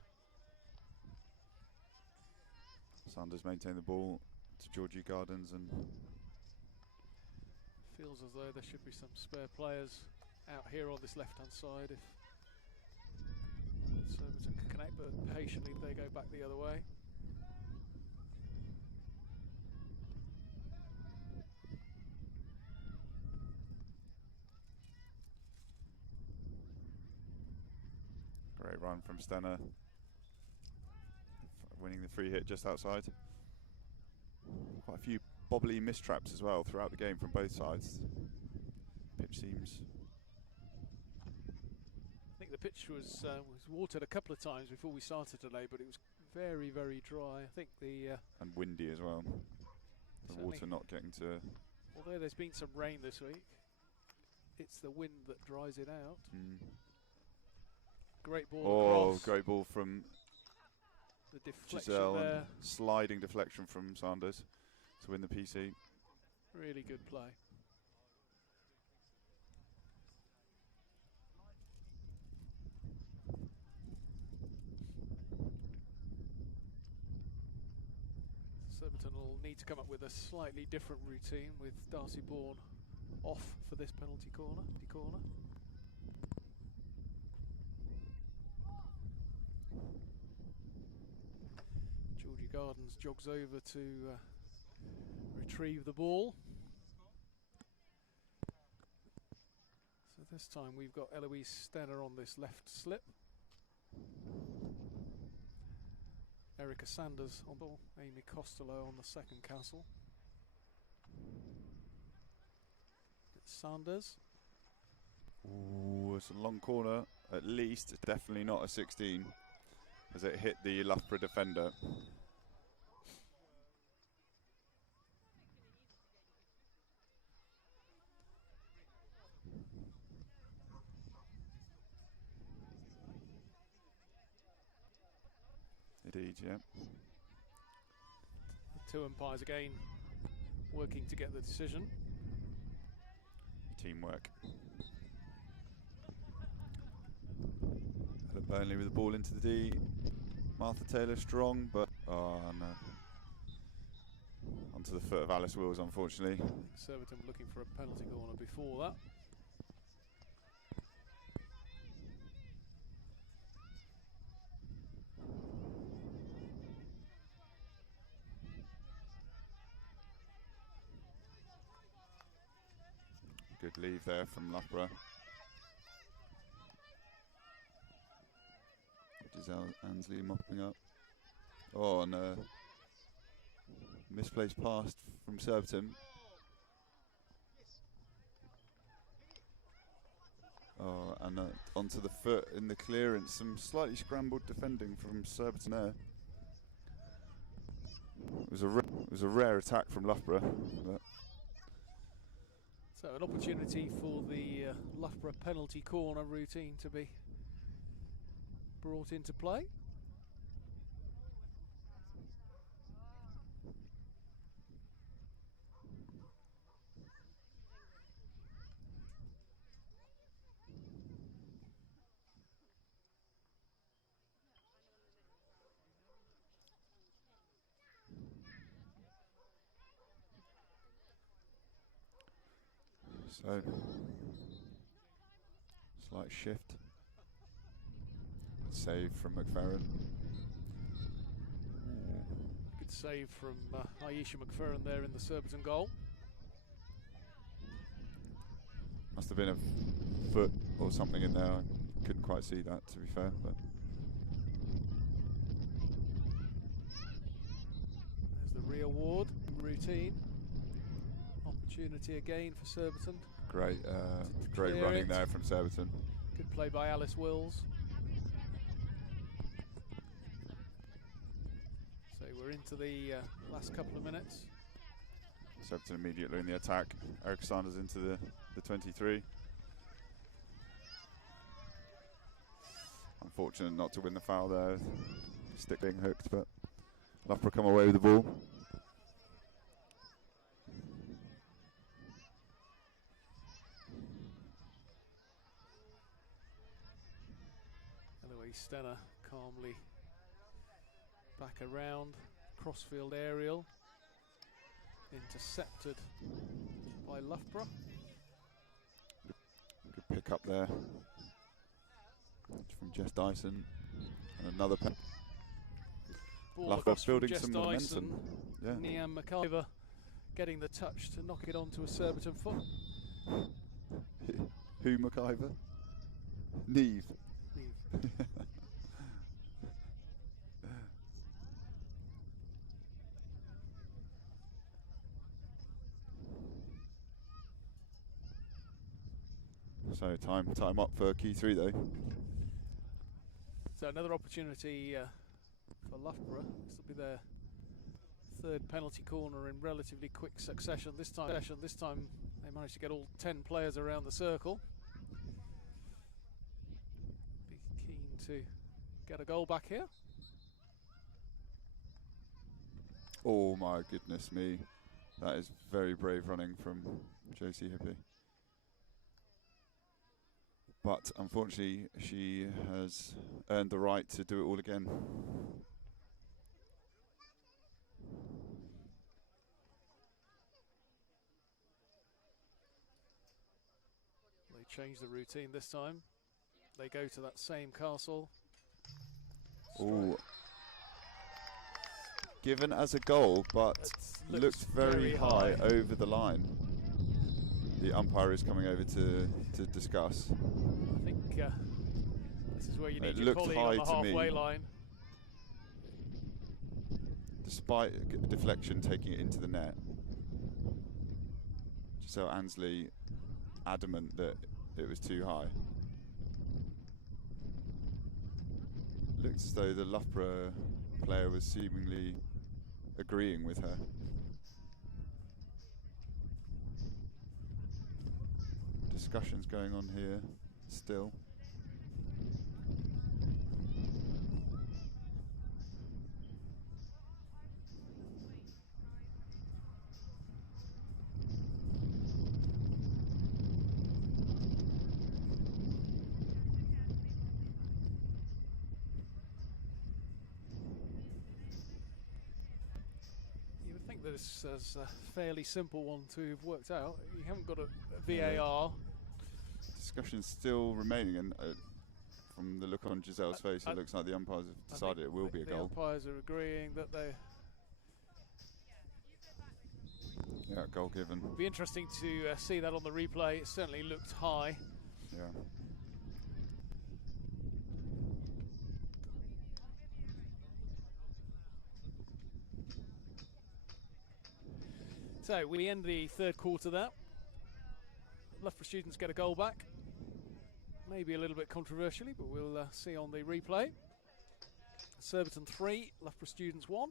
Sanders maintain the ball to Georgie Gardens, and feels as though there should be some spare players out here on this left-hand side if Surbiton can connect, but patiently they go back the other way. great run from Stenner. Winning the free hit just outside. Quite a few bobbly mistraps as well throughout the game from both sides. Pitch seems... I think the pitch was watered a couple of times before we started today, but it was very, very dry. I think the... and windy as well. The water not getting to... Although there's been some rain this week, it's the wind that dries it out. Great ball across. Great ball from... The deflection Giselle, there. sliding deflection from Sanders to win the PC. Really good play. Surbiton will need to come up with a slightly different routine with Darcy Bourne off for this penalty corner. Georgie Gardens jogs over to retrieve the ball. So this time we've got Eloise Stenner on this left slip. Erica Sanders on the ball, Amy Costello on the second castle. It's Sanders. Ooh, it's a long corner, at least. It's definitely not a 16, as it hit the Loughborough defender. Indeed, yeah. The two umpires again working to get the decision. Teamwork. Ella Burnley with the ball into the D. Martha Taylor strong, but oh no. Onto the foot of Alice Wills, unfortunately. Surbiton looking for a penalty corner before that. Good leave there from Loughborough. Giselle Ansley mopping up. Oh, and misplaced pass from Surbiton. Oh, and onto the foot in the clearance. Some slightly scrambled defending from Surbiton there. It was a rare attack from Loughborough. But so an opportunity for the Loughborough penalty corner routine to be brought into play. so, slight shift. Save from McFerrin. Good save from Aisha McFerrin there in the Surbiton goal. Must have been a foot or something in there. I couldn't quite see that, to be fair. But there's the re-award routine. Opportunity again for Surbiton. Great running there from Surbiton. Good play by Alice Wills. So we're into the last couple of minutes. Surbiton immediately in the attack. Eric Sanders into the 23. Unfortunate not to win the foul there. Stick being hooked, but Loughborough come away with the ball. Eloise Stenner calmly back around. Crossfield aerial. Intercepted by Loughborough. Good pick up there from Jess Dyson. And another pen. Loughborough building some momentum. Yeah. Niamh McIver getting the touch to knock it onto a Surbiton foot. Who McIver? Neve. So time up for Q3 though. So another opportunity for Loughborough. This will be their third penalty corner in relatively quick succession. This time they managed to get all 10 players around the circle. Be keen to get a goal back here. Oh my goodness me. That is very brave running from Josie Hippie. But unfortunately, she has earned the right to do it all again. changed the routine this time. They go to that same castle. Ooh. Given as a goal, but looked very high over the line. The umpire is coming over to discuss. I think this is where you need your colleague on the halfway line. Despite a deflection taking it into the net. Giselle Ansley adamant that it was too high. Looks as though the Loughborough player was seemingly agreeing with her. Discussions going on here still. This is a fairly simple one to have worked out. You haven't got a VAR. Discussion still remaining, and from the look on Giselle's face, it looks like the umpires have decided it will be a goal. The umpires are agreeing that they. Yeah, goal given. It'll be interesting to see that on the replay. It certainly looked high. Yeah. So we end the third quarter there. Loughborough students get a goal back. Maybe a little bit controversially, but we'll see on the replay. Surbiton 3, Loughborough students 1.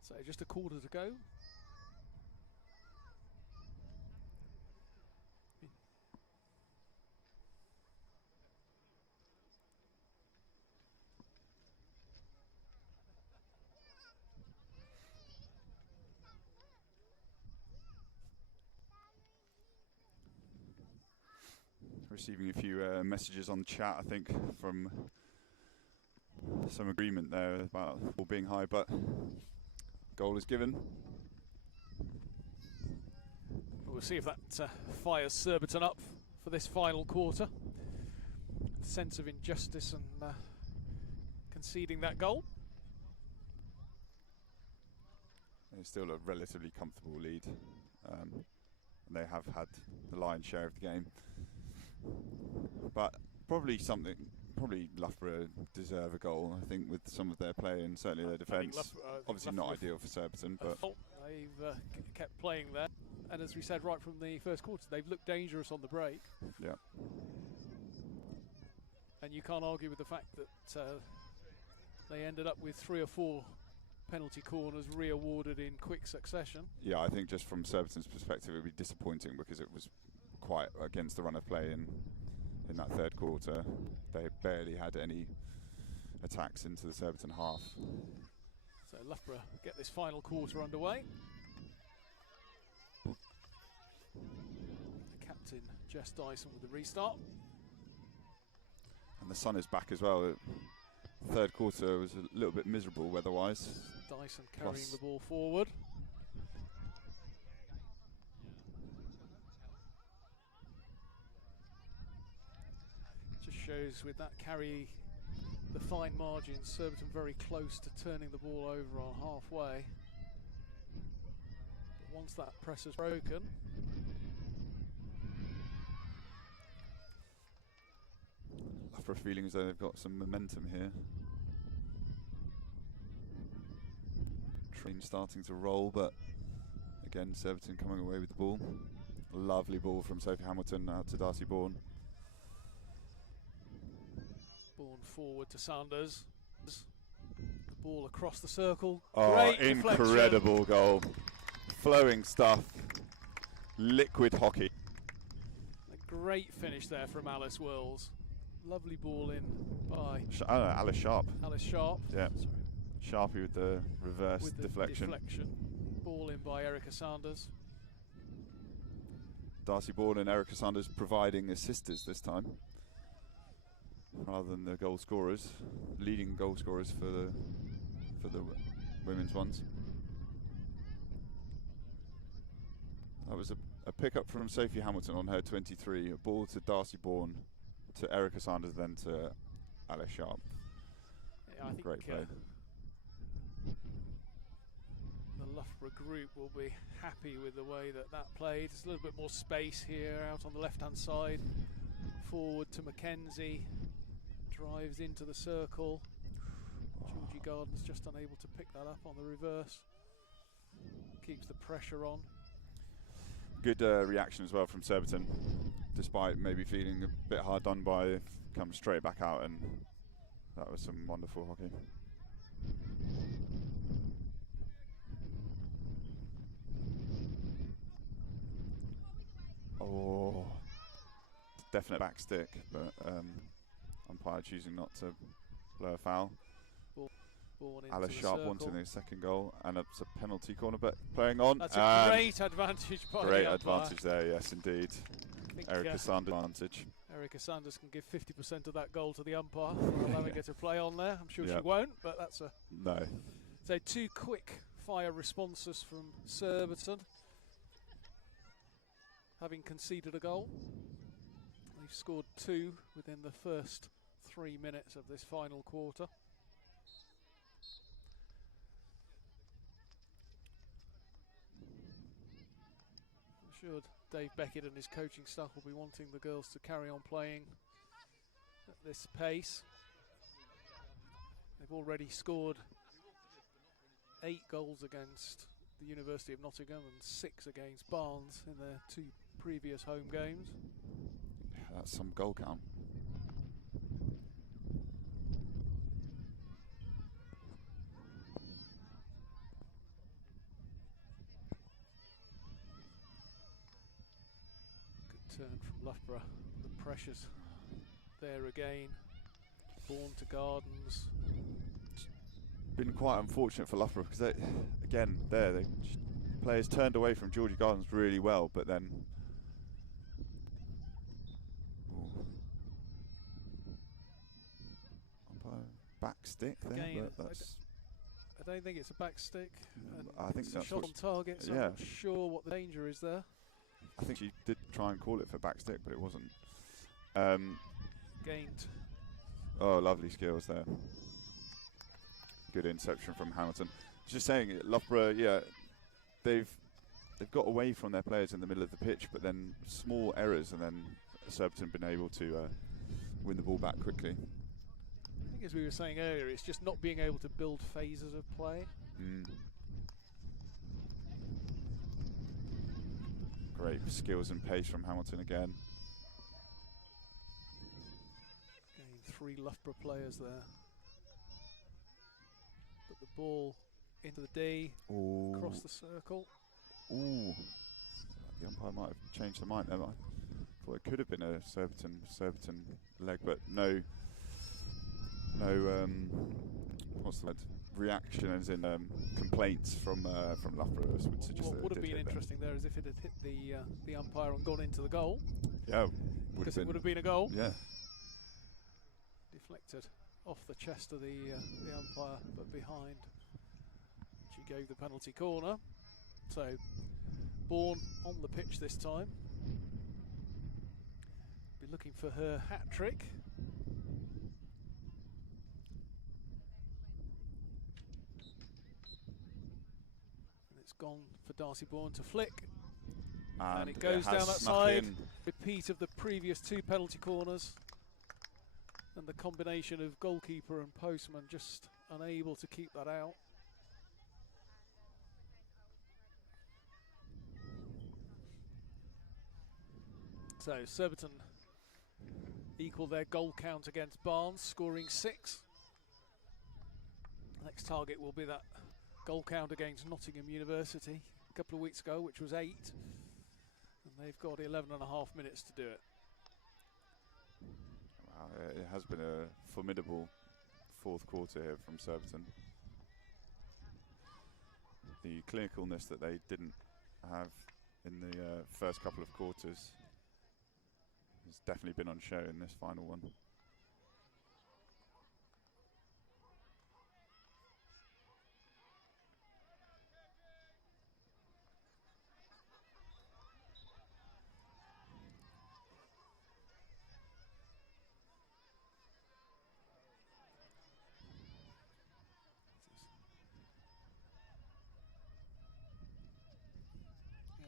So just a quarter to go. Receiving a few messages on chat, I think, from some agreement there about all being high, but goal is given. We'll see if that fires Surbiton up for this final quarter. Sense of injustice and conceding that goal. It's still a relatively comfortable lead. And they have had the lion's share of the game. But probably Loughborough deserve a goal, I think, with some of their play and certainly their defence. Obviously not ideal for Surbiton, but they've kept playing there. And as we said right from the first quarter, they've looked dangerous on the break. Yeah. And you can't argue with the fact that they ended up with 3 or 4 penalty corners re-awarded in quick succession. Yeah, I think just from Surbiton's perspective, it would be disappointing because it was quite against the run of play in that third quarter. They barely had any attacks into the Surbiton half. So Loughborough get this final quarter underway. The captain, Jess Dyson, with the restart. And the sun is back as well. Third quarter was a little bit miserable weather-wise. Dyson carrying the ball forward. Just shows with that carry, the fine margins, Surbiton very close to turning the ball over on halfway. But once that press is broken, Loughborough feeling as though they've got some momentum here. Train starting to roll, but again, Surbiton coming away with the ball. Lovely ball from Sophie Hamilton out to Darcy Bourne. Bourne forward to Sanders. The ball across the circle. Oh, great incredible goal. Flowing stuff. Liquid hockey. Great finish there from Alice Whirls. Lovely ball in by Alice Sharp. Alice Sharp. Yeah. Sorry. Sharpie with the reverse With the deflection. Ball in by Erica Sanders. Darcy Bourne and Erica Sanders providing assisters this time, rather than the goal scorers, leading goal scorers for the women's ones. That was a pick-up from Sophie Hamilton on her 23, a ball to Darcy Bourne, to Erica Sanders, then to Alice Sharp. Yeah, I think great play. The Loughborough group will be happy with the way that played. There's a little bit more space here out on the left-hand side. Forward to Mackenzie, drives into the circle. Georgie Gardner's just unable to pick that up on the reverse. Keeps the pressure on. Good reaction as well from Surbiton, despite maybe feeling a bit hard done by. Come straight back out, and that was some wonderful hockey. Oh, definite back stick, but umpire choosing not to blow a foul. Alice Sharp wanting the second goal, and it's a penalty corner, but playing on. That's a great advantage by great the umpire. advantage there, yes indeed. Erica Sanders advantage. Erica Sanders can give 50% of that goal to the umpire for allowing her to play on there. I'm sure she won't, but that's a... No. So 2 quick fire responses from Surbiton, having conceded a goal. They've scored 2 within the first 3 minutes of this final quarter. I'm sure Dave Beckett and his coaching staff will be wanting the girls to carry on playing at this pace. They've already scored 8 goals against the University of Nottingham and 6 against Barnes in their 2 previous home games. Yeah, that's some goal count. Good turn from Loughborough. The pressures there again. Bourne to Gardens. Been quite unfortunate for Loughborough because the players turned away from Georgie Gardens really well, but then back stick there. Again, But that's I don't think it's a back stick. I think it's that's a shot on target, so I'm not sure what the danger is there. I think she did try and call it for back stick, but it wasn't. Gained. Oh, lovely skills there. Good interception from Hamilton. Just saying, Loughborough, they've got away from their players in the middle of the pitch, but then small errors, and then Surbiton been able to win the ball back quickly. I think, as we were saying earlier, it's just not being able to build phases of play. Great skills and pace from Hamilton again. Again, 3 Loughborough players there. Put the ball into the D, across the circle. Ooh, the umpire might have changed their mind there. I thought it could have been a Surbiton leg, but no. What's the word? Reaction, as in complaints from Loughborough would suggest what would have been interesting there is if it had hit the umpire and gone into the goal. Yeah, because it would have been a goal. Yeah. Deflected off the chest of the umpire, but behind. She gave the penalty corner. So Bourne on the pitch this time. Be looking for her hat trick. Gone for Darcy Bourne to flick, and it goes down that side. Repeat of the previous 2 penalty corners, and the combination of goalkeeper and postman just unable to keep that out. So Surbiton equal their goal count against Barnes, scoring 6. Next target will be that goal count against Nottingham University a couple of weeks ago, which was 8, and they've got 11.5 minutes to do it. has been a formidable fourth quarter here from Surbiton. The clinicalness that they didn't have in the first couple of quarters has definitely been on show in this final one.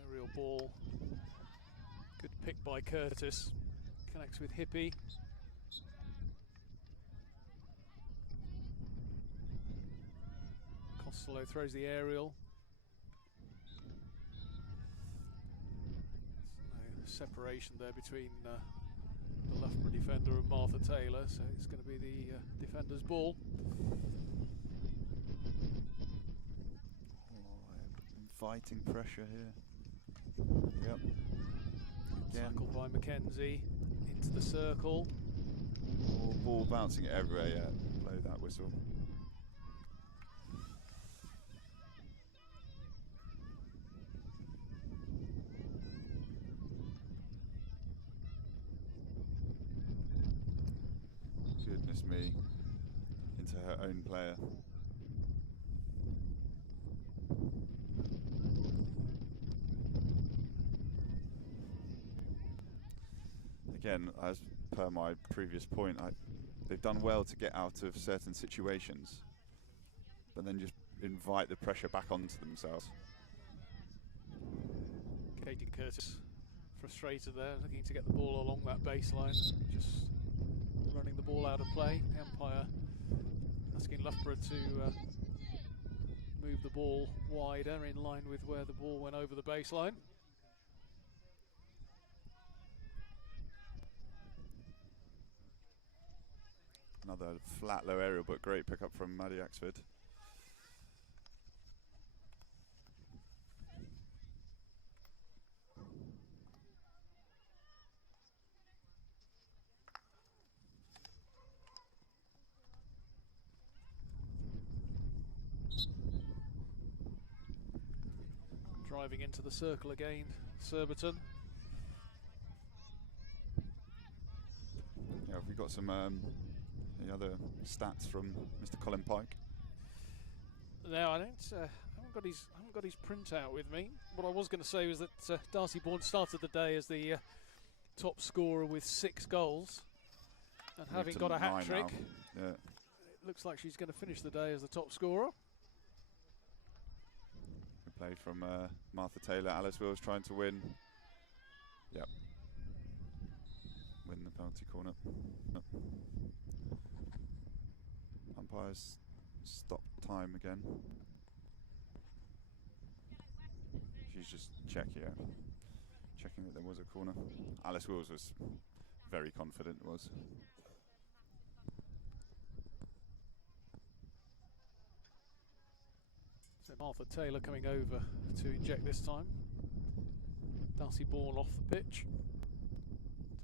Aerial ball. Good pick by Curtis. Connects with Hippie. Costello throws the aerial. No separation there between the Loughborough defender and Martha Taylor, so it's going to be the defender's ball. Inviting pressure here. Yep. Again. Tackled by Mackenzie into the circle. Ball bouncing everywhere, yeah. Blow that whistle. Goodness me. Into her own player. Again, as per my previous point, they've done well to get out of certain situations, but then just invite the pressure back onto themselves. Katie Curtis frustrated there, looking to get the ball along that baseline, just running the ball out of play. Empire asking Loughborough to move the ball wider in line with where the ball went over the baseline. Another flat low aerial, but great pickup from Maddie Axford. Driving into the circle again, Surbiton. Yeah, we've got some any other stats from Mr. Colin Pike. No, I haven't got his printout with me. What I was going to say was that Darcy Bourne started the day as the top scorer with 6 goals, and having got a hat trick, yeah. It looks like she's going to finish the day as the top scorer. We play from Martha Taylor. Alice Wills trying to win. Yep. Win the penalty corner. Yep. Umpires stop time again. She's just checking that there was a corner. Alice Wills was very confident it was. So Martha Taylor coming over to inject this time. Darcy Bourne off the pitch.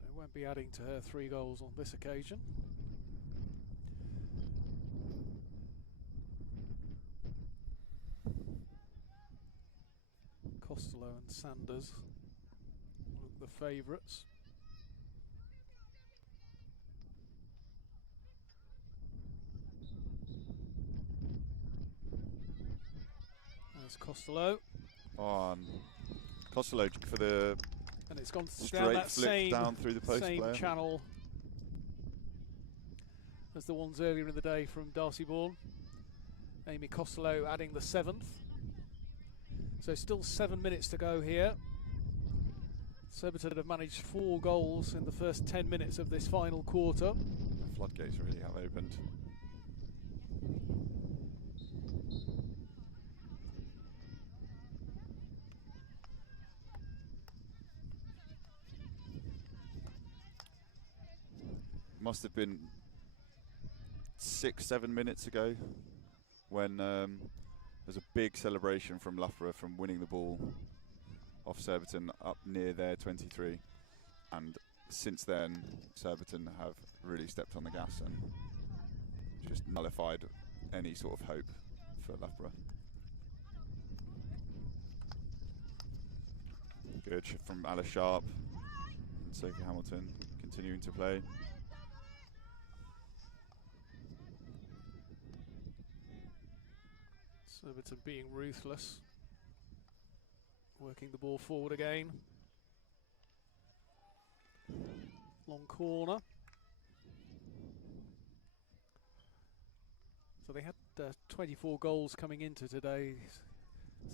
So won't be adding to her 3 goals on this occasion. Costello and Sanders look the favourites. There's Costello. On Costello for the And it's gone straight down that flick down through the post same player. channel as the ones earlier in the day from Darcy Bourne. Amy Costello adding the 7th. So still 7 minutes to go here. Surbiton have managed 4 goals in the first 10 minutes of this final quarter. The floodgates really have opened. Must have been 6-7 minutes ago when there's a big celebration from Loughborough from winning the ball off Surbiton up near their 23, and since then, Surbiton have really stepped on the gas and just nullified any sort of hope for Loughborough. Good shift from Alice Sharp and Sophie Hamilton continuing to play. Surbiton being ruthless. Working the ball forward again. Long corner. So they had 24 goals coming into today.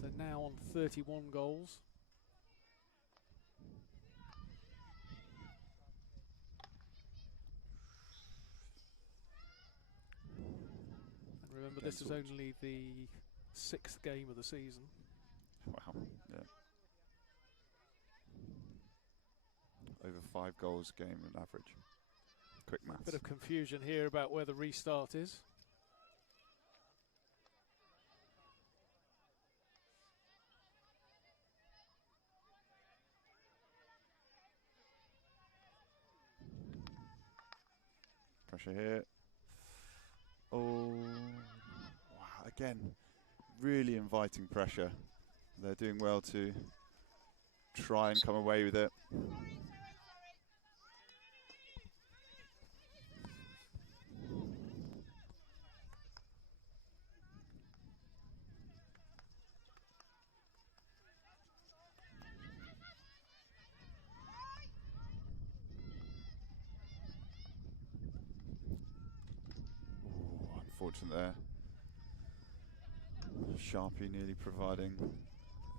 So now on 31 goals. And remember, this is only the 6th game of the season. Wow, yeah. Over 5 goals a game on average. Quick maths. Bit of confusion here about where the restart is. Pressure here. Oh, wow, again, really inviting pressure. They're doing well to try and come away with it. Unfortunate there. Sharpie nearly providing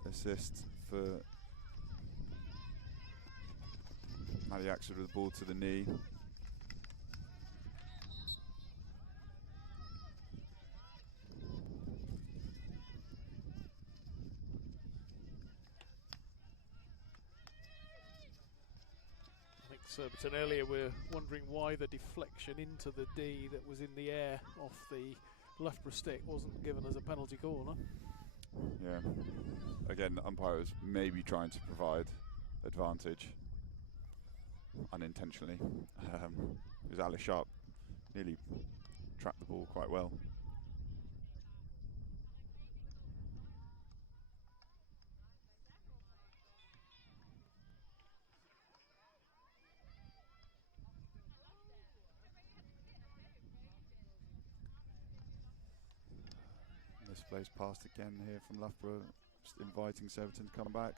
assist for Maddie Axford with the ball to the knee. I think Surbiton earlier were wondering why the deflection into the D that was in the air off the Loughborough stick wasn't given as a penalty corner. Yeah. Again, the umpire was maybe trying to provide advantage unintentionally. Because Alice Sharp nearly trapped the ball quite well. Misplaced past again here from Loughborough, just inviting Surbiton to come back.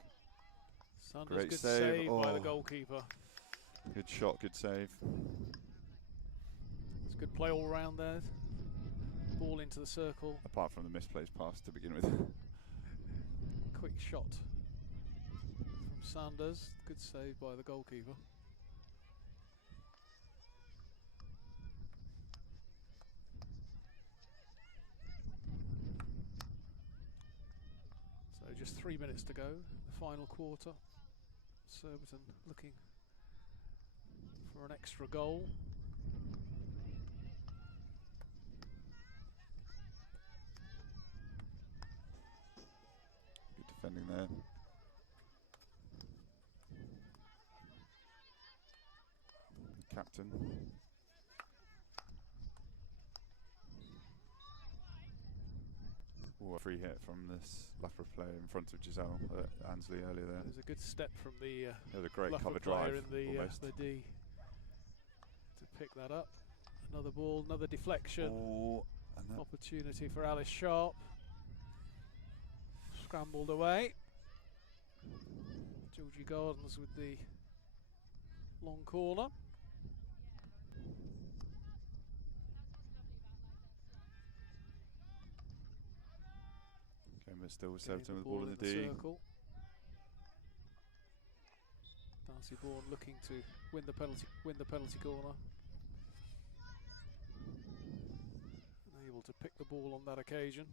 Sanders, Great good save by the goalkeeper. Good shot, good save. It's good play all round there. Ball into the circle. Apart from the misplaced pass to begin with. Quick shot from Sanders. Good save by the goalkeeper. So just 3 minutes to go, the final quarter. Surbiton looking for an extra goal. Good defending there. The captain. Ooh, a free hit from this Loughborough player in front of Giselle Ansley earlier there. There's a good step from the There was a great Loughborough cover player drive in the D to pick that up. Another ball, another deflection. Oh, and Opportunity for Alice Sharp. Scrambled away. Georgie Gardens with the long corner. okay, but still with Surbiton with the ball in the D. Circle. Darcy Bourne looking to win the penalty corner. Able to pick the ball on that occasion.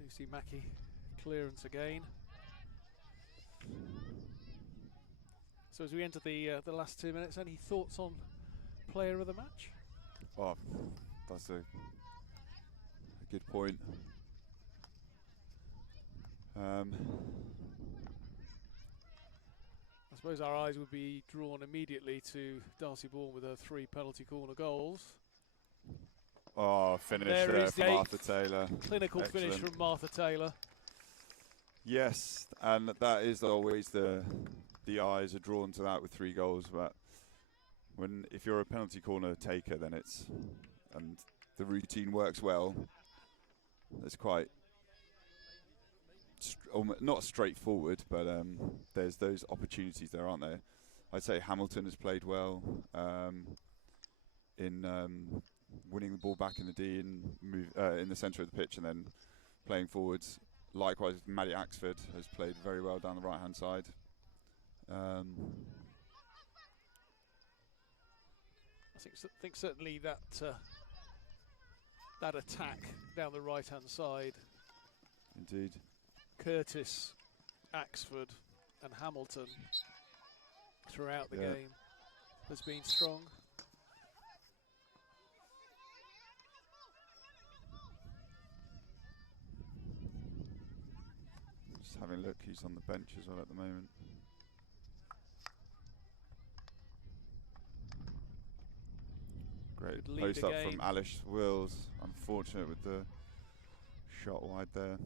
Lucy Mackey clearance again. So as we enter the last 2 minutes, any thoughts on player of the match? Oh, that's a good point. suppose our eyes would be drawn immediately to Darcy Bourne with her 3 penalty corner goals. Oh, finish there there is from the Martha Taylor. Clinical finish Excellent. from Martha Taylor. Yes, and that is always the eyes are drawn to that with 3 goals. But if you're a penalty corner taker, then and the routine works well. It's quite not straightforward, but there's those opportunities there, aren't there? I'd say Hamilton has played well in winning the ball back in the D and in the centre of the pitch, and then playing forwards. Likewise, Maddie Axford has played very well down the right-hand side. I think certainly that that attack down the right-hand side. Indeed. Curtis, Axford, and Hamilton throughout the game has been strong. Just having a look, he's on the bench as well at the moment. Great post up from Alice Wills. Unfortunate with the shot wide there.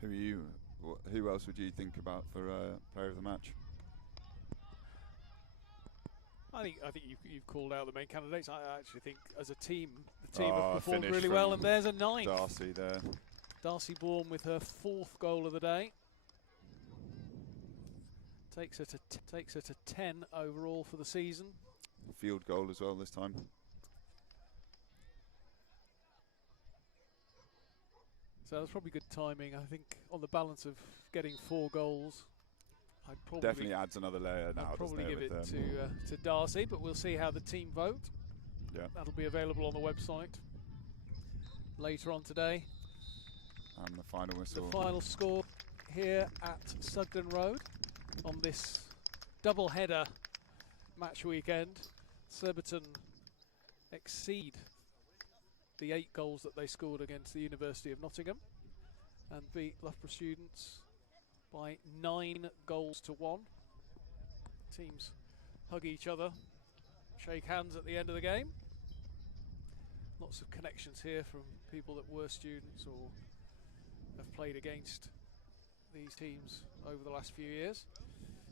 Who else would you think about for player of the match? I think you've called out the main candidates. I actually think as a team, the team have performed really well, and there's a 9th. Darcy there. Darcy Bourne with her 4th goal of the day. Takes her to 10 overall for the season. Field goal as well this time. So that's probably good timing. I think on the balance of getting 4 goals, I'd probably definitely adds another layer now. I'd probably give it to Darcy, but we'll see how the team vote. Yeah, that'll be available on the website later on today. And the final whistle. The final score here at Sugden Road on this double header match weekend. Surbiton exceed the 8 goals that they scored against the University of Nottingham and beat Loughborough Students by 9 goals to 1. Teams hug each other, shake hands at the end of the game. Lots of connections here from people that were students or have played against these teams over the last few years.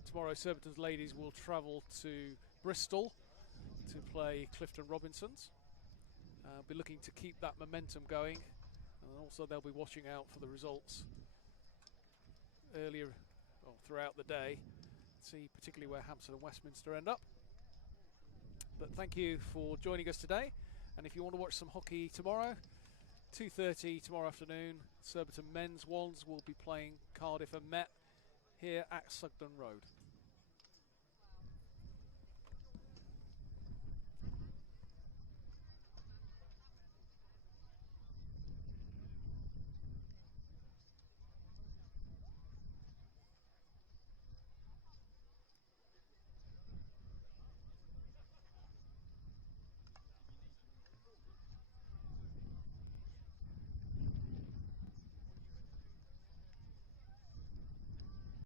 Tomorrow Surbiton's ladies will travel to Bristol to play Clifton Robinsons. Be looking to keep that momentum going, and also they'll be watching out for the results earlier or throughout the day, see particularly where Hampstead and Westminster end up. But thank you for joining us today, and if you want to watch some hockey tomorrow, 2:30 tomorrow afternoon, Surbiton men's ones will be playing Cardiff and Met here at Sugden Road.